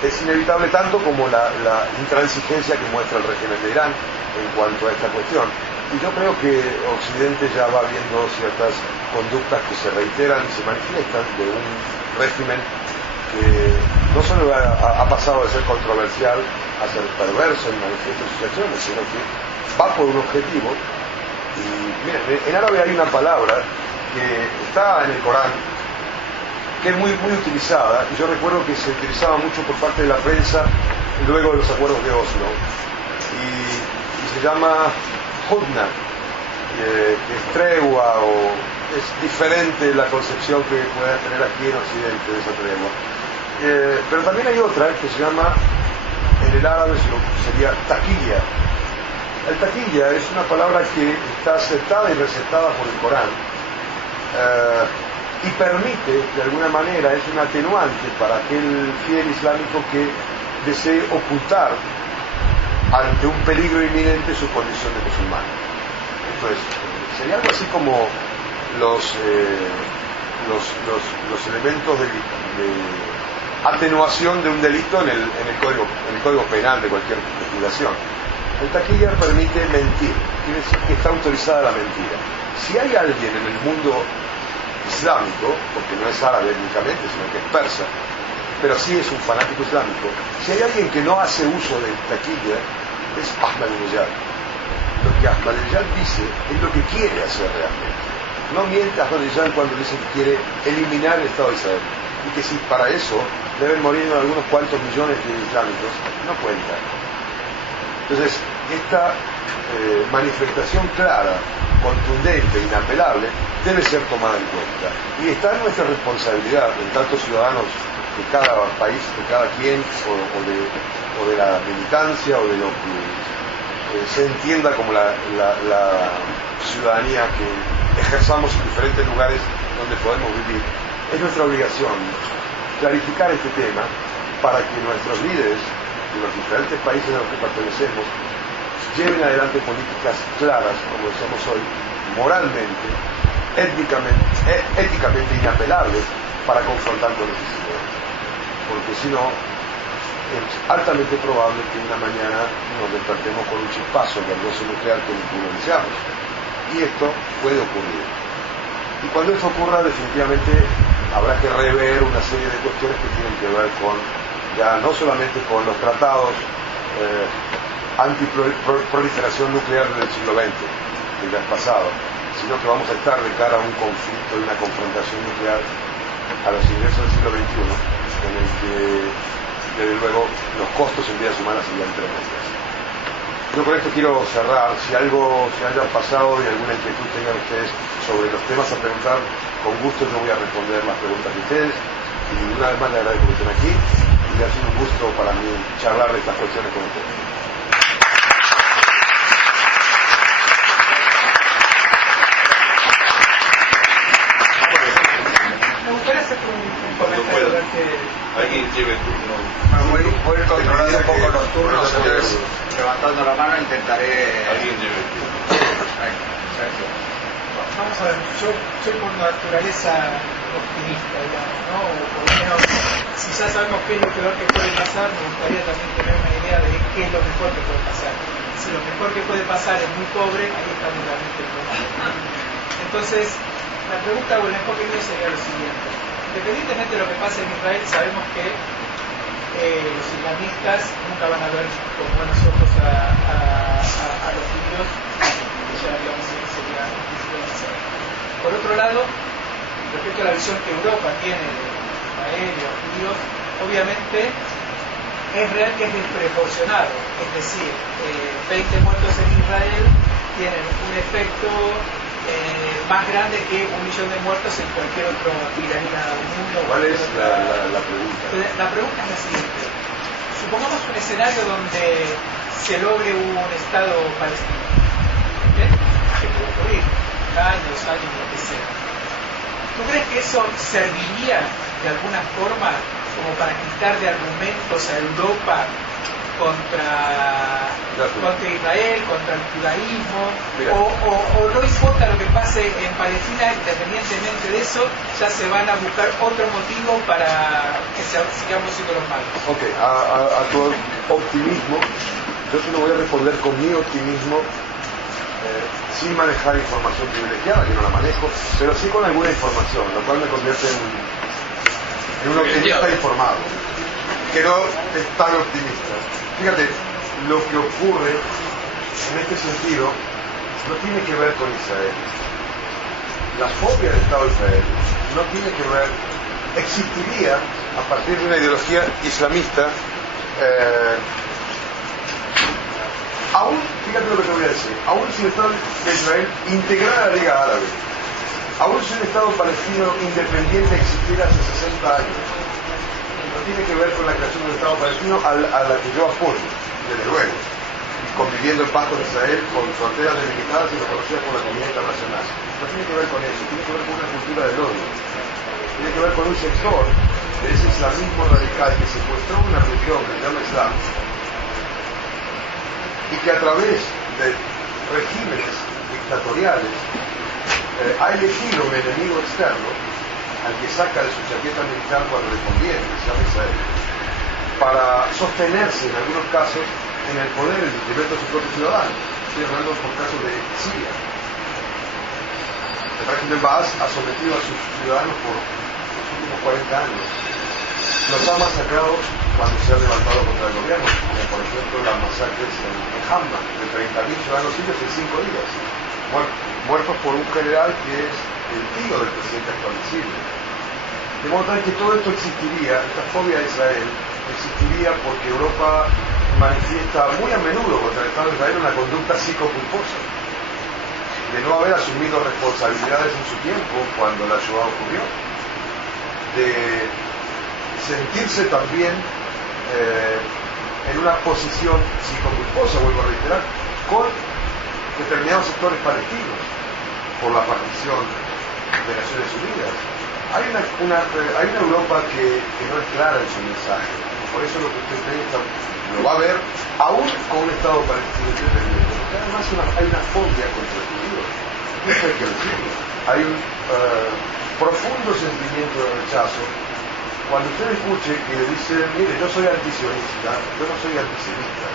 es inevitable tanto como la intransigencia que muestra el régimen de Irán en cuanto a esta cuestión. Y yo creo que Occidente ya va viendo ciertas conductas que se reiteran y se manifiestan de un régimen que no solo ha pasado de ser controversial a ser perverso en manifiestos y sus acciones, sino que va por un objetivo. Y miren, en árabe hay una palabra que está en el Corán, que es muy utilizada, y yo recuerdo que se utilizaba mucho por parte de la prensa luego de los acuerdos de Oslo, y se llama hudna, que es tregua, o es diferente la concepción que pueda tener aquí en Occidente de esa tregua. Pero también hay otra que se llama, en el árabe sería taquilla. El taquilla es una palabra que está aceptada y recetada por el Corán, y permite, de alguna manera, es un atenuante para aquel fiel islámico que desee ocultar ante un peligro inminente su condición de musulmán. Entonces, sería algo así como los elementos de atenuación de un delito en el código penal de cualquier legislación. El taquilla permite mentir, quiere decir que está autorizada la mentira. Si hay alguien en el mundo islámico, porque no es árabe únicamente, sino que es persa, pero sí es un fanático islámico, si hay alguien que no hace uso del taquilla, es Ahmadinejad. Lo que Ahmadinejad dice es lo que quiere hacer realmente. No miente Ahmadinejad cuando dice que quiere eliminar el Estado de Israel, y que si para eso deben morir algunos cuantos millones de islámicos, no cuenta. Entonces, esta manifestación clara, contundente, inapelable, debe ser tomada en cuenta. Y está en nuestra responsabilidad, en tantos ciudadanos de cada país, de cada quien, o de la militancia, o de lo que se entienda como la ciudadanía que ejerzamos en diferentes lugares donde podemos vivir. Es nuestra obligación clarificar este tema para que nuestros líderes de los diferentes países a los que pertenecemos lleven adelante políticas claras, como decíamos hoy, moralmente, éticamente inapelables para confrontar con los dissidentes. Porque si no, es altamente probable que una mañana nos despertemos con un chispazo nervioso nuclear que ninguno deseamos. Y esto puede ocurrir. Y cuando esto ocurra, definitivamente habrá que rever una serie de cuestiones que tienen que ver con, ya no solamente con los tratados antiproliferación nuclear del siglo XX, que ya es pasado, sino que vamos a estar de cara a un conflicto y una confrontación nuclear a los ingresos del siglo XXI, en el que, desde luego, los costos en vidas humanas serían tremendos. Yo con esto quiero cerrar. Si algo se haya pasado y alguna inquietud tengan ustedes sobre los temas a preguntar, con gusto yo voy a responder las preguntas de ustedes. Y una vez más le agradezco que estén aquí y ha sido un gusto para mí charlar de estas cuestiones con ustedes. Me gustaría hacer un comentario durante... Alguien lleve el turno. Voy controlando un poco los turnos, entonces levantando la mano intentaré... Alguien lleve el turno. Vamos a ver, yo soy por naturaleza optimista, digamos, ¿no? O por lo menos, si ya sabemos qué es lo peor que puede pasar, me gustaría también tener una idea de qué es lo mejor que puede pasar. Si lo mejor que puede pasar es muy pobre, ahí estamos realmente el problema. Entonces, la pregunta o el enfoque mío sería lo siguiente. Independientemente de lo que pase en Israel, sabemos que los islamistas nunca van a ver con buenos ojos a los judíos, que ya digamos sería difícil de hacer. Por otro lado, respecto a la visión que Europa tiene de Israel y los judíos, obviamente es real que es desproporcionado, es decir, 20 muertos en Israel tienen un efecto más grande que 1 millón de muertos en cualquier otro tiranía del mundo. ¿Cuál es la pregunta? La pregunta es la siguiente. Supongamos un escenario donde se logre un Estado palestino. ¿Bien? Que puede ocurrir, un año, 2 años, lo que sea. ¿Tú crees que eso serviría de alguna forma como para quitar de argumentos a Europa contra Israel, contra el judaísmo, Mira. o no importa lo que pase en Palestina, independientemente de eso, ya se van a buscar otro motivo para que sigamos siendo los malos. Ok, a tu optimismo, yo solo voy a responder con mi optimismo, sin manejar información privilegiada, que no la manejo, pero sí con alguna información, lo cual me convierte en un optimista informado, que no es tan optimista. Fíjate, lo que ocurre en este sentido no tiene que ver con Israel. La fobia del Estado de Israel no tiene que ver, existiría a partir de una ideología islamista, aún, fíjate lo que te voy a decir, aún si el Estado de Israel integrara la Liga Árabe, aún si un Estado palestino independiente existiera hace 60 años, no tiene que ver con la creación del Estado palestino a la que yo apoyo, desde luego, y conviviendo en paz con Israel, con fronteras delimitadas y reconocidas por la comunidad internacional. No tiene que ver con eso, tiene que ver con una cultura del odio, tiene que ver con un sector de ese islamismo radical que secuestró una religión que se llama Islam y que a través de regímenes dictatoriales ha elegido un enemigo externo al que saca de su chaqueta militar cuando le conviene, que se llama Israel, para sostenerse en algunos casos en el poder en detrimento de sus propios ciudadanos. Estoy hablando por casos de Siria. El régimen Baas ha sometido a sus ciudadanos por los últimos 40 años. Los ha masacrado cuando se ha levantado contra el gobierno, como por ejemplo las masacres en Hama, de 30.000 ciudadanos sirios en 5 días, muertos por un general que es el tío del presidente actual de Siria. De modo tal que todo esto existiría, esta fobia a Israel, existiría porque Europa manifiesta muy a menudo contra el Estado de Israel una conducta psicoculposa, de no haber asumido responsabilidades en su tiempo cuando la Shoah ocurrió, de sentirse también en una posición psicoculposa, vuelvo a reiterar, con determinados sectores palestinos por la partición de Naciones Unidas. Hay una Europa que no es clara en su mensaje. Por eso lo que usted ve lo va a ver aún con un Estado palestino independiente. Porque además hay una fobia contra el judío. Esto hay que decirlo. Hay un profundo sentimiento de rechazo. Cuando usted escuche que le dice, mire, yo soy antisionista, yo no soy antisemita.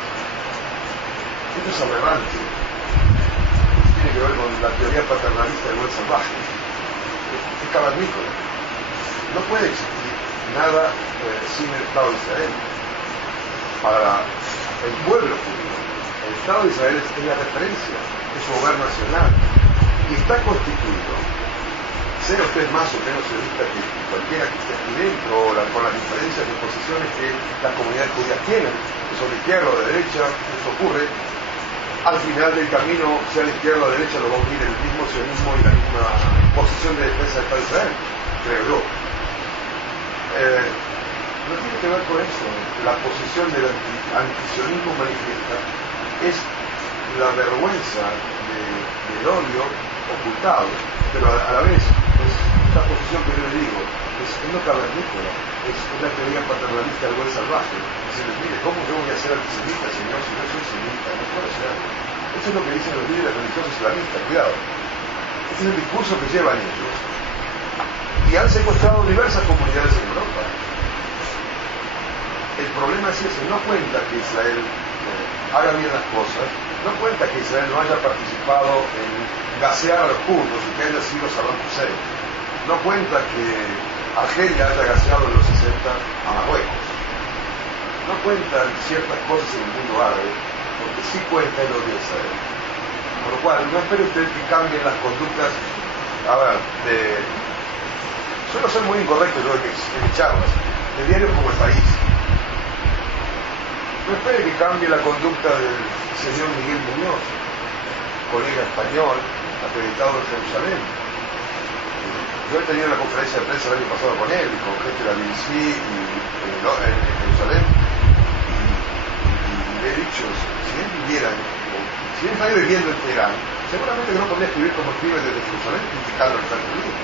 Esto es aberrante. Tiene que ver con la teoría paternalista del buen salvaje. Es cavernícola. No puede existir nada sin el Estado de Israel. Para el pueblo judío, el Estado de Israel es la referencia, es su hogar nacional y está constituido, sea usted más o menos sionista que cualquiera que esté aquí dentro, con las diferencias de posiciones que las comunidades judías tienen, que son de izquierda o de derecha, eso ocurre. Al final del camino, sea de izquierda o de derecha, lo va a unir el mismo sionismo y la misma posición de defensa del Estado de Israel, creo yo. No tiene que ver con eso. La posición del antisionismo manifiesta es la vergüenza del odio ocultado, pero a la vez es esta posición que yo le digo, es no cavernícola, es una teoría paternalista del buen salvaje. Decirles, mire, ¿cómo yo voy a ser antisemita, señor, si no soy semita? No puedo ser. Eso es lo que dicen los líderes religiosos islamistas, cuidado. Este es el discurso que llevan ellos. Y han secuestrado diversas comunidades en Europa. El problema es ese, no cuenta que Israel haga bien las cosas, no cuenta que Israel no haya participado en gasear a los kurdos y que haya sido Saddam Hussein, no cuenta que Argelia haya gaseado en los 60 a Marruecos, no cuentan ciertas cosas en el mundo árabe, porque sí cuenta el odio de Israel. Por lo cual, no espere usted que cambien las conductas, suelo ser muy incorrecto yo en mis charlas, de diarios como El País. No espere que cambie la conducta del señor Miguel Muñoz, colega español, acreditado en Jerusalén. Yo he tenido una conferencia de prensa el año pasado con él, y con gente de la BBC y en Jerusalén, y le he dicho, si él viviera, si él está viviendo en Teherán, seguramente que no podría escribir como escribe desde Jerusalén, criticando al Reino Unido.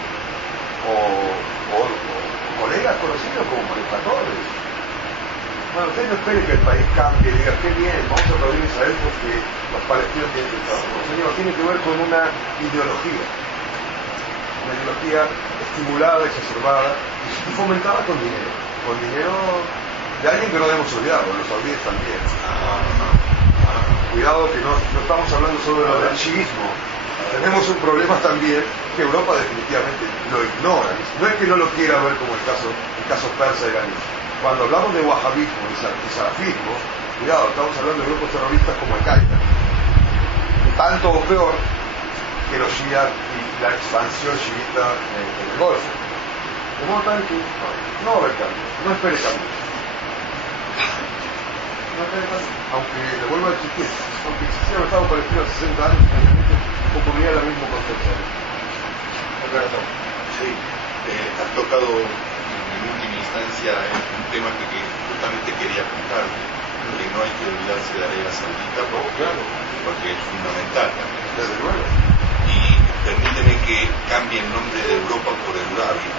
O colegas conocidos como manifestadores. Bueno, usted no espere que el país cambie y diga, qué bien, vamos a aplaudir a Israel porque los palestinos tienen que estar. No, señor, tiene que ver con una ideología estimulada, exacerbada y fomentada con dinero de alguien que no debemos olvidar, los saudíes también. Cuidado que no estamos hablando solo del chiismo. Tenemos un problema también que Europa definitivamente lo ignora. No es que no lo quiera ver como el caso persa iraní. Cuando hablamos de wahabismo y salafismo, cuidado, estamos hablando de grupos terroristas como Al-Qaeda. Tanto o peor que los chiíes y la expansión chiita en el Golfo. De modo tal que no va a haber cambio, no espere cambio. Aunque le vuelvo a insistir, aunque existiera el Estado palestino hace 60 años, ocurría el mismo contexto. Sí, has tocado en última instancia un tema que justamente quería apuntar, que no hay que olvidarse de Arabia Saudita, porque es fundamental también. Desde luego. Y permíteme que cambie el nombre de Europa por Eurabia,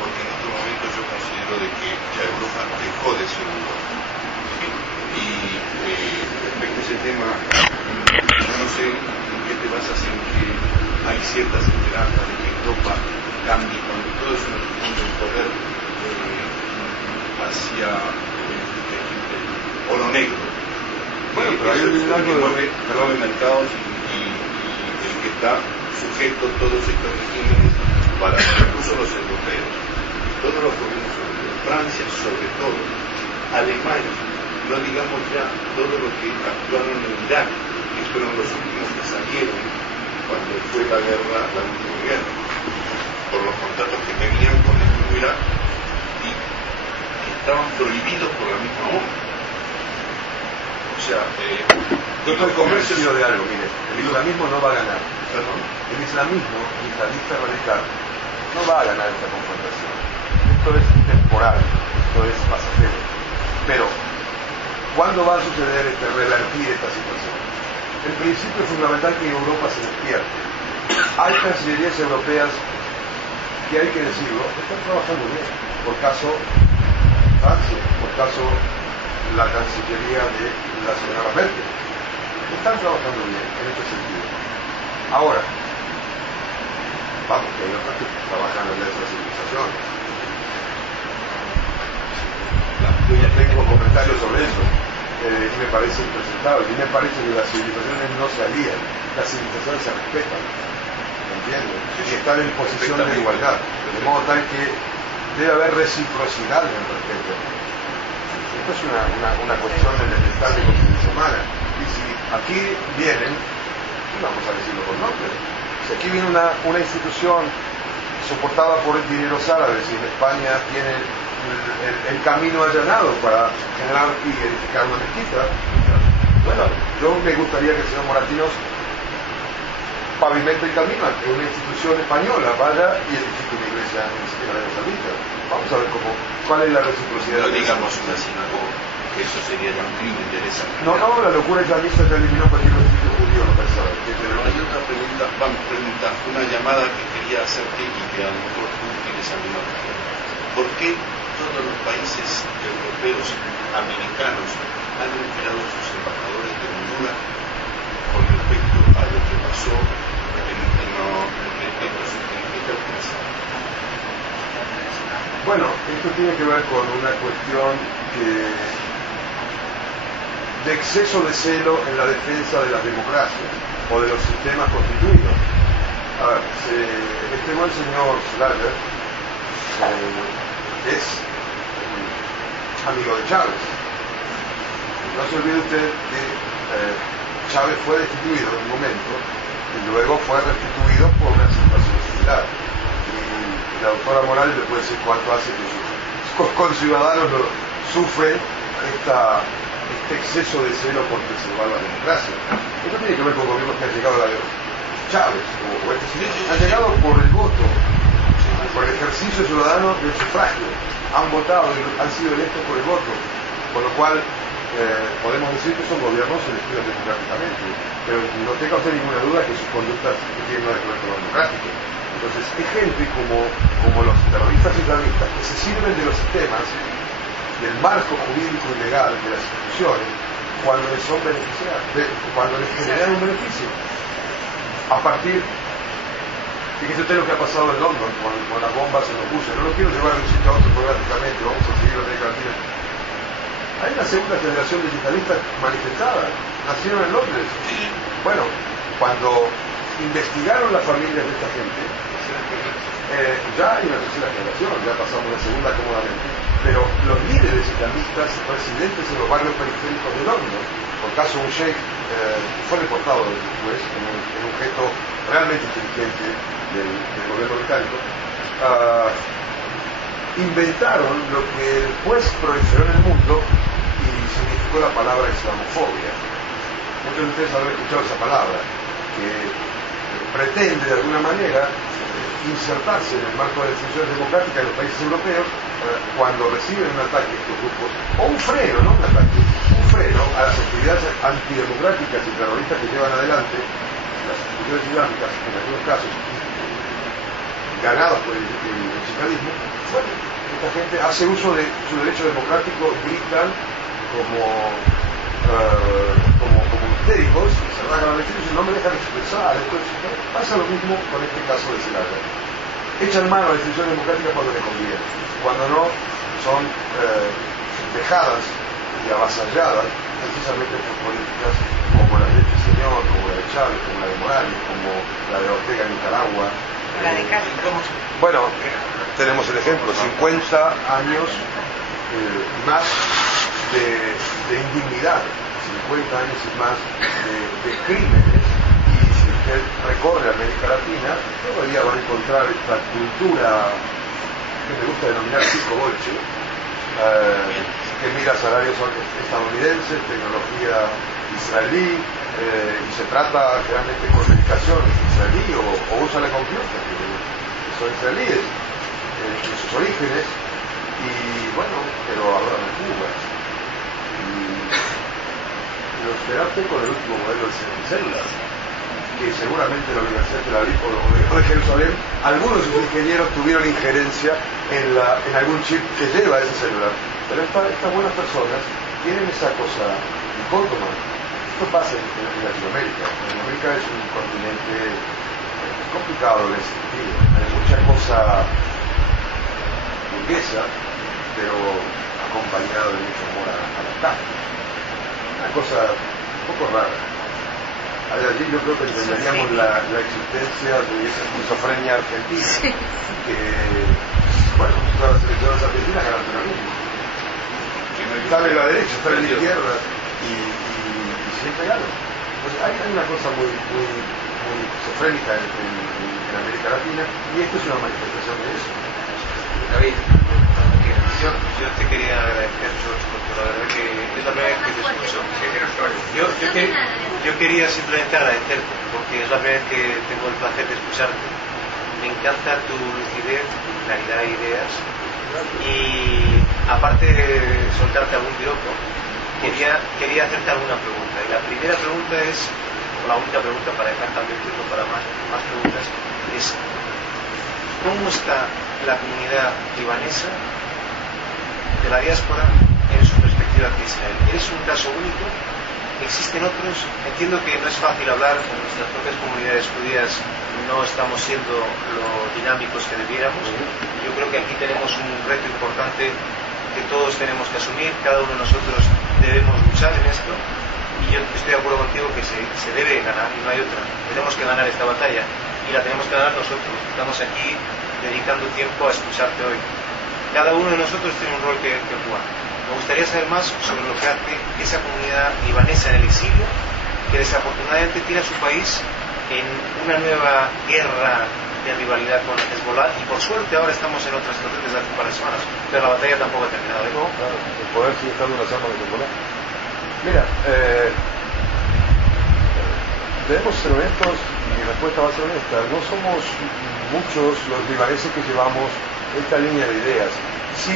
porque en este momento yo considero de que ya Europa dejó de ser Europa. Y respecto a ese tema, yo no sé en qué te basas en que hay ciertas esperanzas de que Europa cambie cuando todo es una cuestión del poder hacia oro negro. Bueno, pero hay un liderazgo de mercados y el que está sujeto a todos estos regímenes para incluso los europeos, todos los gobiernos europeos, Francia sobre todo, Alemania, no digamos ya todo lo que actuaron en Irak, que fueron los últimos que salieron cuando fue la última guerra, por los contratos que tenían con el mismo Irak y que estaban prohibidos por la misma ONU. O sea, yo estoy convencido de algo, mire, el islamismo no va a ganar. Perdón. El islamismo, el islamista radical, no va a ganar esta confrontación. Esto es temporal, esto es pasajero. Pero, ¿cuándo va a suceder revertir esta situación? En principio es fundamental que Europa se despierte. Hay cancillerías europeas que, hay que decirlo, están trabajando bien. Por caso Francia, por caso la cancillería de la señora Merkel. Están trabajando bien en este sentido. Ahora, vamos, que hay otras que trabajan en nuestra civilización. Yo ya tengo comentarios sobre eso. Y me parece impresentable. Y me parece que las civilizaciones no se alían, las civilizaciones se respetan. ¿Entiendes? Y están en posición de igualdad. De modo tal que debe haber reciprocidad en el respeto. Esto es una cuestión elemental de convivencia humana. Y si aquí vienen, vamos a decirlo por nombre, si aquí viene una institución soportada por dineros árabes y en España tiene el camino allanado para generar y edificar una mezquita, bueno, yo me gustaría que el señor Moratinos pavimente el camino a que una institución española vaya y edifique una iglesia en Arabia Saudita. Vamos a ver cuál es la reciprocidad. No digamos una sinagoga, que eso sería ya un crimen de esa. No, la locura islamista ya eliminó cualquier edificio judío, no pensaba. Pero hay otra pregunta, una llamada que quería hacerte y que a lo mejor tú tienes alguna respuesta. ¿Por qué todos los países europeos, americanos, han retirado sus embajadores de Honduras con respecto a lo que pasó en esta crisis? Bueno, esto tiene que ver con una cuestión de exceso de celo en la defensa de las democracias o de los sistemas constituidos. A ver, este buen señor Slater es amigo de Chávez. No se olvide usted que Chávez fue destituido en un momento y luego fue restituido por una situación similar. Y la doctora Morales le puede decir cuánto hace que sus conciudadanos sufren este exceso de celo por preservar la democracia. Esto tiene que ver con gobiernos que han llegado a la Chávez han llegado por el voto, por el ejercicio ciudadano del sufragio, han votado y han sido electos por el voto, con lo cual podemos decir que son gobiernos elegidos democráticamente, pero no tenga usted ninguna duda que sus conductas no tienen nada que ver con lo democrático. Entonces, hay gente como los terroristas islamistas que se sirven de los sistemas del marco jurídico y legal de las instituciones cuando les son cuando les generan un beneficio. A partir, fíjese usted lo que ha pasado en London con las bombas en los buses. No lo quiero llevar de un sitio a otro programáticamente, vamos a seguir en América Latina. Hay una segunda generación de sindicalistas manifestada, nacieron en Londres. Bueno, cuando investigaron las familias de esta gente, ya hay una tercera generación, ya pasamos la segunda cómodamente, pero los líderes islamistas residentes en los barrios periféricos de Londres, por caso un sheikh fue deportado después en un gesto realmente inteligente del gobierno británico, inventaron lo que después proliferó en el mundo y significó la palabra islamofobia. Muchos de ustedes habrán escuchado esa palabra, que pretende de alguna manera insertarse en el marco de las instituciones democráticas de los países europeos cuando reciben un ataque de estos grupos, o un freno, no un ataque, un freno a las actividades antidemocráticas y terroristas que llevan adelante las instituciones islámicas, en algunos casos ganadas por el yihadismo. Bueno, esta gente hace uso de su derecho democrático, gritan como histéricos, se rasgan los vestidos y no me dejan expresar. Entonces, pasa lo mismo con este caso de Zelaya. Echan mano a la institución democrática cuando les conviene, cuando no son dejadas y avasalladas precisamente por políticas como la de este señor, como la de Chávez, como la de Morales, como la de Ortega en Nicaragua. La de Castro. Bueno, tenemos el ejemplo, 50 años y más de indignidad, 50 años y más de crímenes, y si usted recorre América Latina, todavía van a encontrar esta cultura que me gusta denominar psicobolche, que mira salarios estadounidenses, tecnología israelí, y se trata generalmente con dedicación israelí o usa la confianza, que son israelíes en sus orígenes, y bueno, pero ahora en Cuba. Y los quedaste con el último modelo de células, que seguramente la Universidad de Tel Aviv o de Jerusalén, algunos de sus ingenieros tuvieron injerencia en algún chip que lleva esa célula. Pero estas buenas personas tienen esa cosa dicótoma. Esto pasa en Latinoamérica. Latinoamérica es un continente complicado en ese sentido. Hay mucha cosa burguesa, pero acompañada de mucho amor a la casta. Una cosa un poco rara. Allí yo creo que entenderíamos la existencia de esa esquizofrenia argentina, sí. Que, bueno, todas las elecciones argentinas ganan lo mismo. Está en la derecha, está en la izquierda y siempre ganan. Pues hay una cosa muy esquizofrénica en América Latina, y esto es una manifestación de eso. David, yo te quería agradecer, George, porque la verdad que es la primera vez que te escucho. Yo quería simplemente agradecerte, porque es la primera vez que tengo el placer de escucharte. Me encanta tu lucidez, claridad de ideas, y aparte de soltarte algún piropo, quería hacerte alguna pregunta. Y la primera pregunta es, o la única pregunta para dejar también tiempo para más preguntas, es ¿cómo está la comunidad libanesa de la diáspora en su perspectiva hacia Israel? ¿Eres un caso único? ¿Existen otros? Entiendo que no es fácil hablar, en nuestras propias comunidades judías no estamos siendo lo dinámicos que debiéramos. Yo creo que aquí tenemos un reto importante que todos tenemos que asumir, cada uno de nosotros debemos luchar en esto, y yo estoy de acuerdo contigo que se debe ganar y no hay otra. Tenemos que ganar esta batalla y la tenemos que ganar nosotros. Estamos aquí dedicando tiempo a escucharte hoy. Cada uno de nosotros tiene un rol que jugar. Me gustaría saber más sobre lo que hace esa comunidad libanesa en el exilio, que desafortunadamente tiene a su país en una nueva guerra de rivalidad con Hezbollah, y por suerte ahora estamos en otra situación desde hace un par de semanas, pero la batalla tampoco ha terminado. No, claro, el poder sigue estando en las armas de Hezbollah. Mira, debemos ser honestos, y mi respuesta va a ser honesta. No somos muchos los libaneses que llevamos esta línea de ideas. Sí,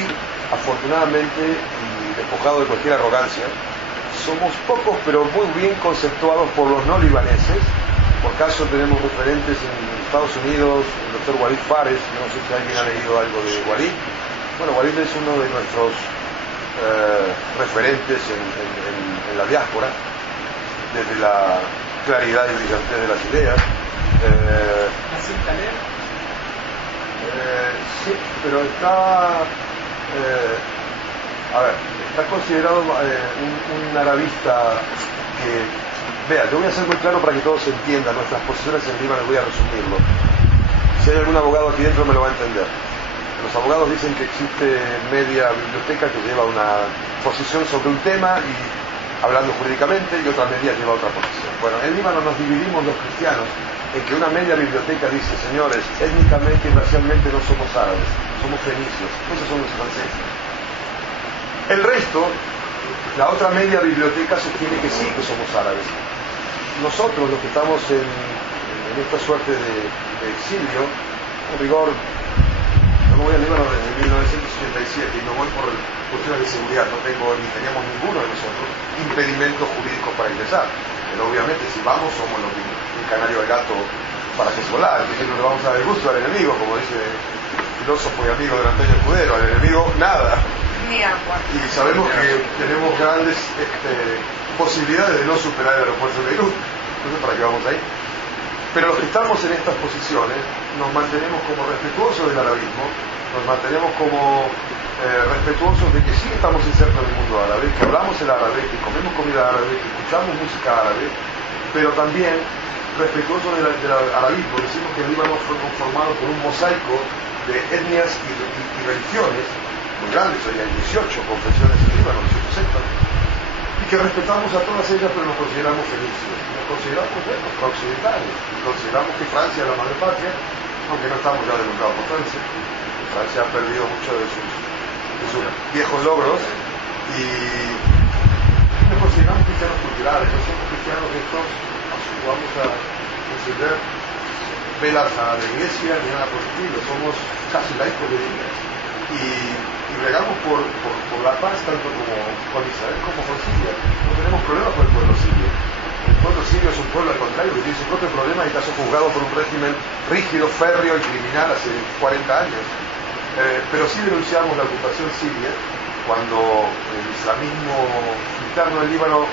afortunadamente, y despojado de cualquier arrogancia, somos pocos pero muy bien conceptuados por los no libaneses. Por caso tenemos referentes en Estados Unidos, el doctor Walid Fares, no sé si alguien ha leído algo de Walid. Bueno, Walid es uno de nuestros referentes en la diáspora, desde la claridad y brillantez de las ideas. ¿Nassim Taleb? Sí, pero está considerado un arabista que... Vea, yo voy a ser muy claro para que todos entiendan nuestras posiciones en Líbano, voy a resumirlo. Si hay algún abogado aquí dentro me lo va a entender. Los abogados dicen que existe media biblioteca que lleva una posición sobre un tema y hablando jurídicamente, y otra media lleva otra posición. Bueno, en Líbano nos dividimos los cristianos en que una media biblioteca dice, señores, étnicamente y racialmente no somos árabes, somos fenicios, esos son los franceses. El resto, la otra media biblioteca sostiene que sí que somos árabes. Nosotros, los que estamos en esta suerte de exilio, en rigor, no me voy a Líbano desde 1987 y no voy por cuestiones de seguridad, no tengo ni teníamos ninguno de nosotros impedimentos jurídicos para ingresar. Pero obviamente si vamos somos un canario de gato para Hezbollah, es decir, no le vamos a dar el gusto al enemigo, como dice el filósofo y amigo de Antonio Escudero, al enemigo nada. Y sabemos que tenemos grandes posibilidades de no superar el aeropuerto de Beirut, entonces ¿para qué vamos ahí? Pero los que estamos en estas posiciones nos mantenemos como respetuosos del arabismo, nos mantenemos como respetuosos de que sí estamos insertos en el mundo árabe, que hablamos el árabe, que comemos comida árabe, que escuchamos música árabe, pero también respetuosos del arabismo. Decimos que el Líbano fue conformado por un mosaico de etnias y religiones muy grandes, hoy hay 18 confesiones en Líbano, 18 sectas, y que respetamos a todas ellas, pero nos consideramos fenicios, nos consideramos occidentales, y consideramos que Francia es la madre patria, aunque no estamos ya demostrados por Francia. Francia ha perdido mucho de sus viejos logros, y nos consideramos cristianos culturales, no somos cristianos de estos, vamos a encender velas a la iglesia ni nada por el estilo, somos casi laicos de Dios. Y bregamos por la paz tanto como con Israel como con Siria. No tenemos problemas con el pueblo sirio. El pueblo sirio es un pueblo al contrario que tiene su propio problema y está juzgado por un régimen rígido, férreo y criminal hace 40 años. Pero sí denunciamos la ocupación siria cuando el islamismo interno del Líbano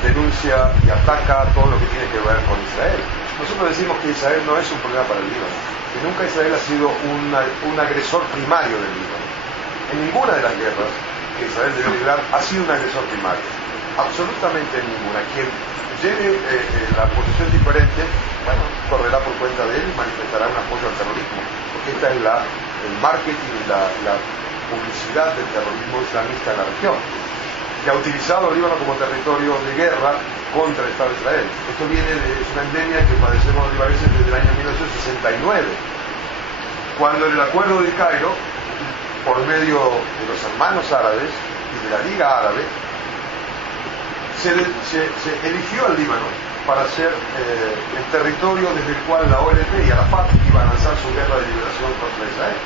denuncia y ataca todo lo que tiene que ver con Israel. Nosotros decimos que Israel no es un problema para el Líbano, que nunca Israel ha sido un agresor primario del Líbano. En ninguna de las guerras que Israel debió librar ha sido un agresor primario, absolutamente ninguna. Quien lleve la posición diferente, bueno, correrá por cuenta de él y manifestará un apoyo al terrorismo, porque esta es el marketing, la publicidad del terrorismo islamista en la región, que ha utilizado el Líbano como territorio de guerra contra el Estado de Israel. Esto es una endemia que padecemos los libaneses desde el año 1969, cuando en el acuerdo del Cairo, por medio de los hermanos árabes y de la Liga Árabe, se eligió al Líbano para ser el territorio desde el cual la OLP y Arafat iban a lanzar su guerra de liberación contra Israel.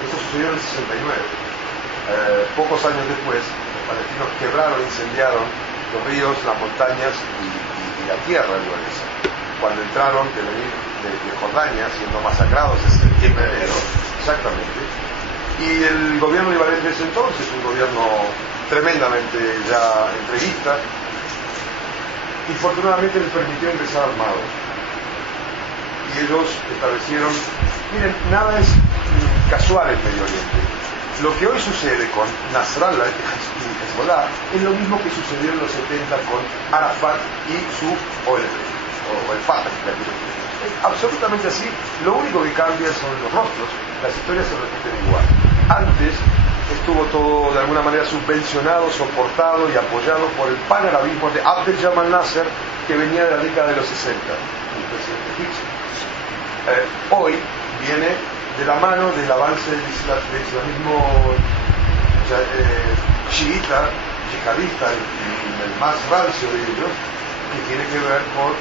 Esto sucedió en el 69. Pocos años después, los palestinos quebraron, incendiaron los ríos, las montañas y la tierra libanesa. Cuando entraron de Jordania, siendo masacrados en septiembre de enero, exactamente. Y el gobierno libanés de ese entonces, un gobierno tremendamente ya entreguista, infortunadamente les permitió ingresar armados. Y ellos establecieron, miren, nada es casual en Medio Oriente. Lo que hoy sucede con Nasrallah y Hezbollah es lo mismo que sucedió en los 70 con Arafat y su OLP, o el Fatah. Es absolutamente así. Lo único que cambia son los rostros, las historias se repiten igual. Antes estuvo todo de alguna manera subvencionado, soportado y apoyado por el panarabismo de Abdel Jamal Nasser, que venía de la década de los 60, el presidente egipcio. Hoy viene de la mano del avance del islamismo chiita, yihadista, el más rancio de ellos, que tiene que ver con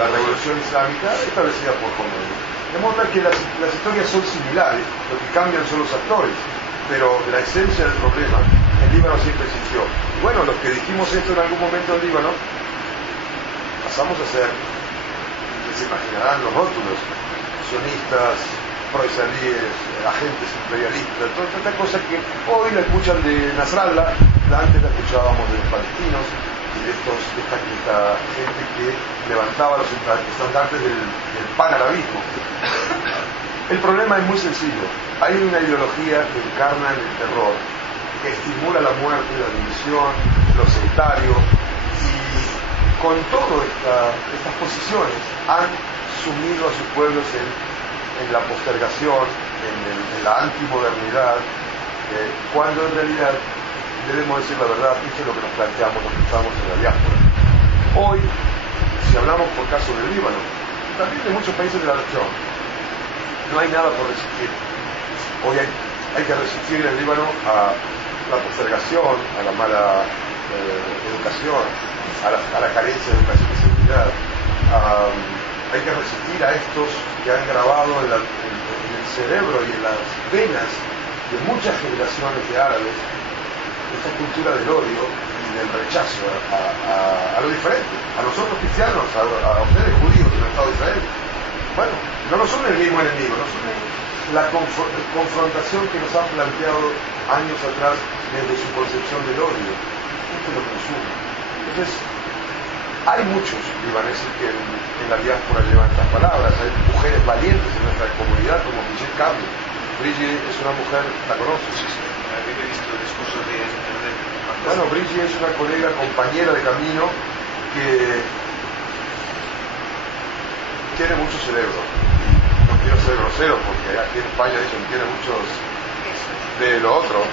la revolución islámica establecida por Khomeini. De modo que las historias son similares, lo que cambian son los actores, pero la esencia del problema en Líbano siempre existió. Y bueno, los que dijimos esto en algún momento en Líbano, pasamos a ser, se imaginarán los rótulos, sionistas, pro-israelíes, agentes imperialistas, toda esta cosa que hoy la escuchan de Nasrallah, antes la escuchábamos de los palestinos y de esta gente que levantaba los estandartes del panarabismo. El problema es muy sencillo. Hay una ideología que encarna en el terror, que estimula la muerte, la división, lo sectario, y con todas estas posiciones han sumido a sus pueblos en la postergación, en la antimodernidad, cuando en realidad debemos decir la verdad. Esto es lo que nos planteamos los que estamos en la diáspora. Hoy, si hablamos por caso del Líbano, también de muchos países de la región, no hay nada por resistir. Hoy hay que resistir en el Líbano a la postergación, a la mala educación, a la carencia de educación y seguridad. Hay que resistir a estos que han grabado en el cerebro y en las venas de muchas generaciones de árabes esta cultura del odio y del rechazo a lo diferente, a nosotros cristianos, a ustedes judíos del Estado de Israel. Bueno, no son el mismo enemigo, no son la confrontación que nos han planteado años atrás desde su concepción del odio. Esto es lo que nos une. Entonces, hay muchos libaneses que en la diáspora llevan estas palabras. Hay mujeres valientes en nuestra comunidad como Brigitte Cable. Brigitte es una mujer, ¿la conoces? Sí, he visto el discurso de internet. Bueno, Brigitte es una colega, compañera de camino que tiene mucho cerebro. No quiero ser grosero porque aquí en España dicen que tiene muchos de lo otro.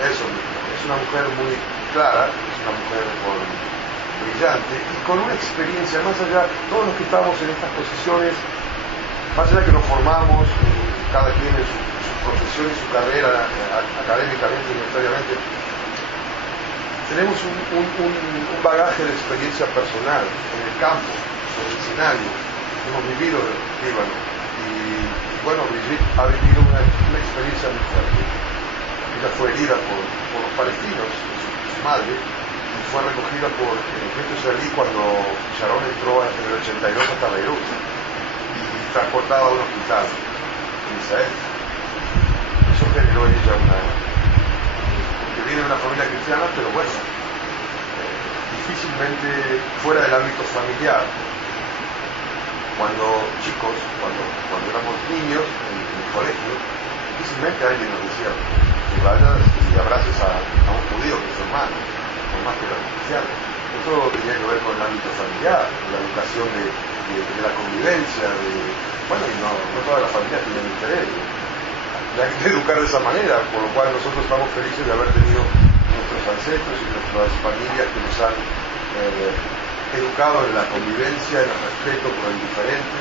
Eso, es una mujer muy clara, es una mujer brillante y con una experiencia más allá, todos los que estamos en estas posiciones, más allá que nos formamos, cada quien en su profesión y su carrera, académicamente y necesariamente, tenemos un bagaje de experiencia personal en el campo, en el escenario. Hemos vivido en Líbano y bueno, Brigitte ha vivido una experiencia muy fuerte. Ella fue herida por los palestinos, su madre, y fue recogida por el ejército israelí cuando Sharon entró en el 82 hasta Beirut y transportada a un hospital en Israel. Eso generó en ella porque viene de una familia cristiana, pero bueno, difícilmente fuera del ámbito familiar. Cuando chicos, cuando éramos niños en el colegio, difícilmente alguien nos decía que vayas y abraces a un judío que es tu hermano, por más que era cristiano. Esto tenía que ver con el ámbito familiar, la educación de la convivencia, bueno, y no todas las familias tienen interés. Hay que educar de esa manera, por lo cual nosotros estamos felices de haber tenido nuestros ancestros y nuestras familias que nos han educado en la convivencia, en el respeto por el diferente,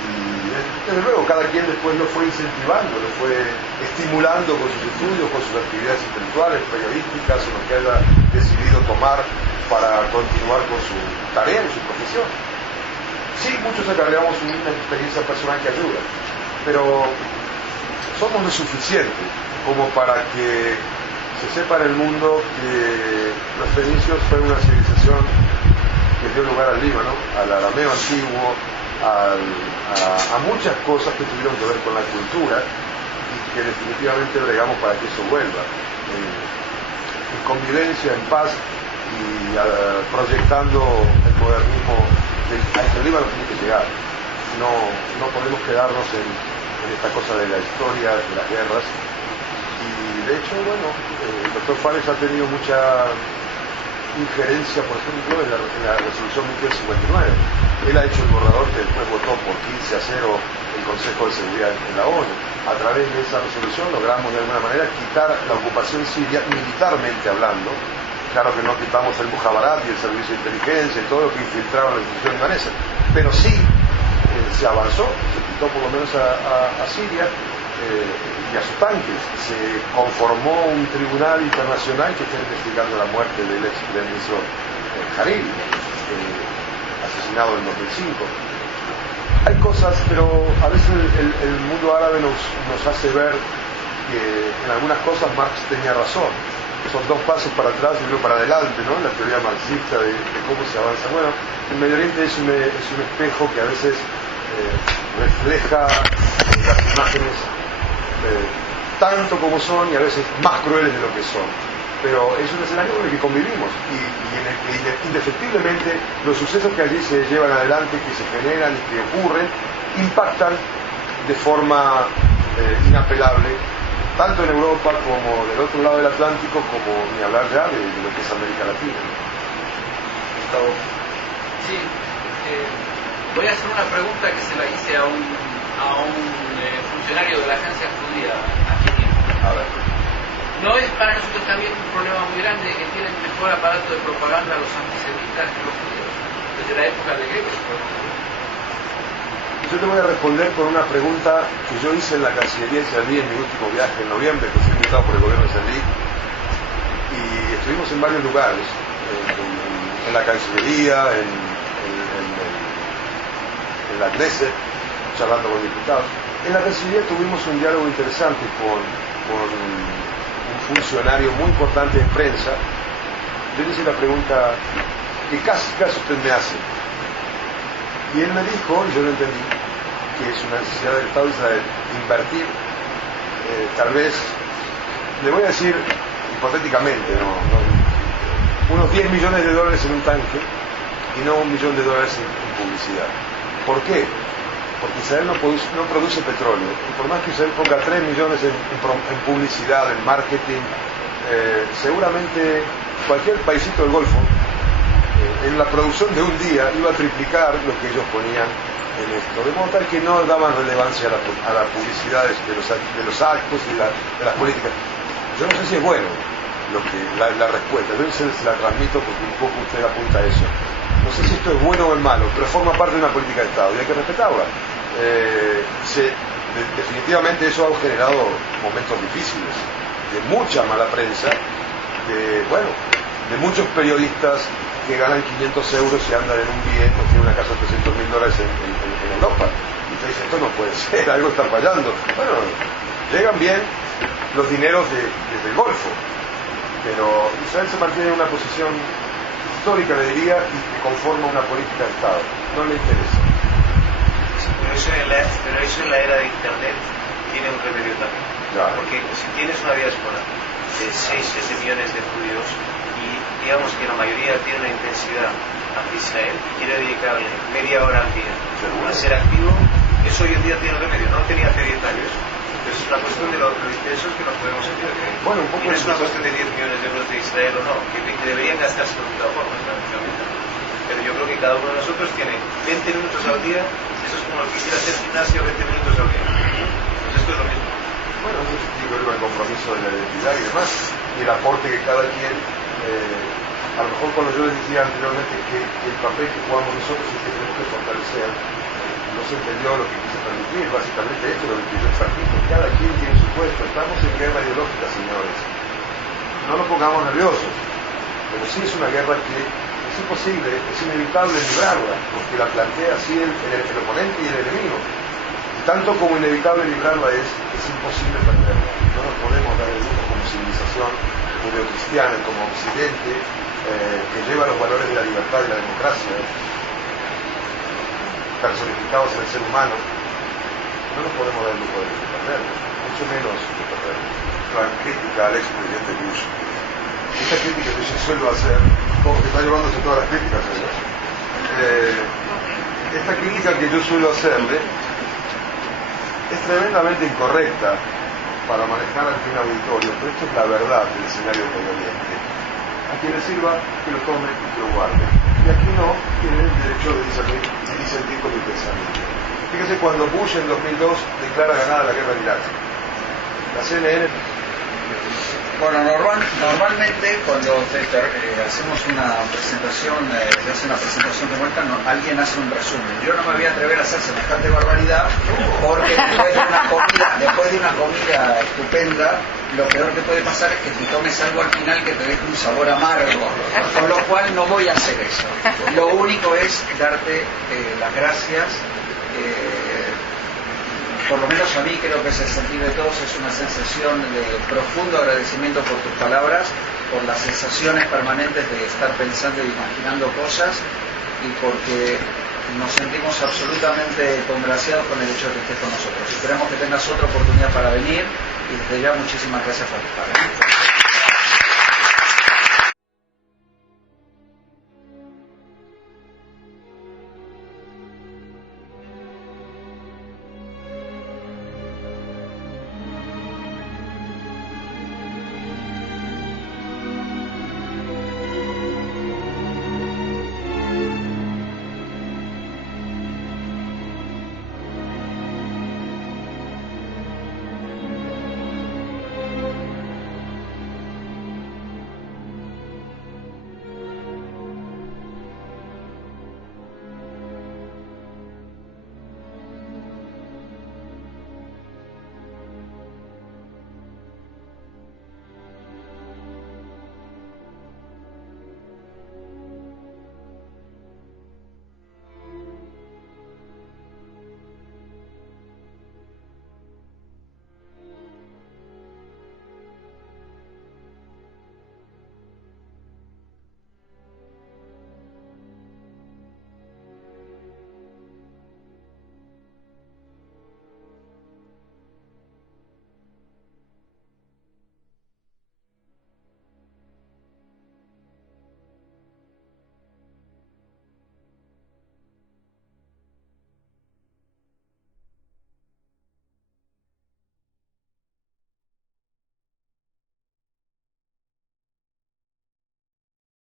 y desde luego cada quien después lo fue incentivando, lo fue estimulando con sus estudios, con sus actividades intelectuales, periodísticas, o lo que haya decidido tomar para continuar con su tarea y su profesión. Sí, muchos acarreamos una experiencia personal que ayuda, pero somos lo suficiente como para que se sepa en el mundo que los fenicios fueron una civilización que dio lugar al Líbano, al arameo antiguo, a muchas cosas que tuvieron que ver con la cultura y que definitivamente bregamos para que eso vuelva en convivencia, en paz y proyectando el modernismo al que el Líbano tiene que llegar. No podemos quedarnos en esta cosa de la historia, de las guerras, y de hecho, bueno, el doctor Fares ha tenido mucha injerencia, por ejemplo, en la resolución 1959. Él ha hecho el borrador que después votó por 15-0 el Consejo de Seguridad en la ONU. A través de esa resolución logramos de alguna manera quitar la ocupación siria militarmente hablando. Claro que no quitamos el Mujamarat y el servicio de inteligencia y todo lo que infiltraron la institución libanesa, pero sí se avanzó, se quitó por lo menos a Siria y a sus tanques. Se conformó un tribunal internacional que está investigando la muerte del ex primer ministro Hariri, asesinado en 2005. Hay cosas, pero a veces el mundo árabe nos hace ver que en algunas cosas Marx tenía razón. Son dos pasos para atrás y uno para adelante, ¿no? La teoría marxista de cómo se avanza. Bueno, el Medio Oriente es un espejo que a veces refleja las imágenes tanto como son y a veces más crueles de lo que son. Pero es un escenario con el que convivimos y en el que indefectiblemente los sucesos que allí se llevan adelante, que se generan y que ocurren, impactan de forma inapelable, tanto en Europa como del otro lado del Atlántico, como ni hablar ya de lo que es América Latina. Gustavo. Sí, voy a hacer una pregunta que se la hice a un funcionario de la agencia judía argentina. A ver. ¿No es para nosotros también un problema muy grande que tienen mejor aparato de propaganda los antisemitas que los judíos? Desde la época de Goebbels, por ejemplo. Yo te voy a responder con una pregunta que yo hice en la Cancillería israelí en mi último viaje en noviembre, que fui invitado por el gobierno israelí, y estuvimos en varios lugares, en la Cancillería, en la Knesset, charlando con diputados. En la Cancillería tuvimos un diálogo interesante con un funcionario muy importante de prensa. Yo le hice la pregunta, ¿qué caso usted me hace? Y él me dijo, y yo lo entendí, que es una necesidad del Estado de Israel invertir, tal vez, le voy a decir hipotéticamente, unos $10 millones en un tanque y no $1 millón en publicidad. ¿Por qué? Porque Israel no produce petróleo, y por más que Israel ponga 3 millones en publicidad, en marketing, seguramente cualquier paisito del Golfo, en la producción de un día iba a triplicar lo que ellos ponían en esto, de modo tal que no daban relevancia a las publicidades de los actos y de las políticas. Yo no sé si es bueno la respuesta, yo se la transmito porque un poco usted apunta a eso. No sé si esto es bueno o es malo, pero forma parte de una política de Estado y hay que respetarla. Definitivamente eso ha generado momentos difíciles, de mucha mala prensa, de muchos periodistas que ganan 500 euros y andan en un bien o tienen una casa de $300.000 en Europa. Y usted dice, esto no puede ser, algo está fallando. Bueno, llegan bien los dineros desde el Golfo, pero Israel se mantiene en una posición histórica, le diría, y que conforma una política de Estado. No le interesa. Sí, pero eso en la era de Internet tiene un remedio también. Claro. Porque si tienes una diáspora de 6-7 millones de judíos y digamos que la mayoría tiene una intensidad hacia Israel y quiere dedicarle media hora al día a ser activo, eso hoy en día tiene remedio. No tenía hace 10 años. Es una cuestión de lo intensos que nos podemos sentir. Bueno, un poco y no es una cuestión de 10 millones de euros de Israel o no, que deberían gastarse de otra forma, pero yo creo que cada uno de nosotros tiene 20 minutos al día. Eso es como lo que quisiera hacer gimnasio 20 minutos al día. Pues esto es lo mismo. Bueno, eso tiene que ver con el compromiso de la identidad y demás, y el aporte que cada quien, a lo mejor cuando yo les decía anteriormente que el papel que jugamos nosotros es que tenemos que fortalecer, no se entendió lo que quise transmitir, básicamente esto es lo que yo transmito. Cada quien tiene su puesto, estamos en guerra ideológica, señores. No nos pongamos nerviosos, pero sí es una guerra que es imposible, es inevitable librarla, porque la plantea así el oponente y el enemigo. Y tanto como inevitable librarla es imposible perderla. No nos podemos dar el lujo como civilización judeocristiana, como occidente, que lleva los valores de la libertad y la democracia, personificados en el ser humano. No nos podemos dar el lujo de perderlo, mucho menos de perderlo. La crítica al expresidente Bush, esta crítica que yo suelo hacer, como que está llevándose todas las críticas, esta crítica que yo suelo hacerle es tremendamente incorrecta para manejar ante un auditorio, pero esto es la verdad del escenario de Medio Oriente. A quien le sirva, que lo tome y que lo guarde. Y aquí no, tiene el derecho de disentir con mi pensamiento. Fíjese cuando Bush en 2002 declara ganada la guerra en Irak. La CNN... Bueno, normalmente cuando hacemos una presentación, se hace una presentación de vuelta, alguien hace un resumen. Yo no me voy a atrever a hacer semejante barbaridad porque después de una comida estupenda, lo peor que puede pasar es que te tomes algo al final que te deje un sabor amargo, con lo cual no voy a hacer eso. Lo único es darte las gracias. Por lo menos a mí creo que es el sentido de todos, es una sensación de profundo agradecimiento por tus palabras, por las sensaciones permanentes de estar pensando e imaginando cosas y porque nos sentimos absolutamente congraciados con el hecho de que estés con nosotros. Esperamos que tengas otra oportunidad para venir y desde ya muchísimas gracias por estar.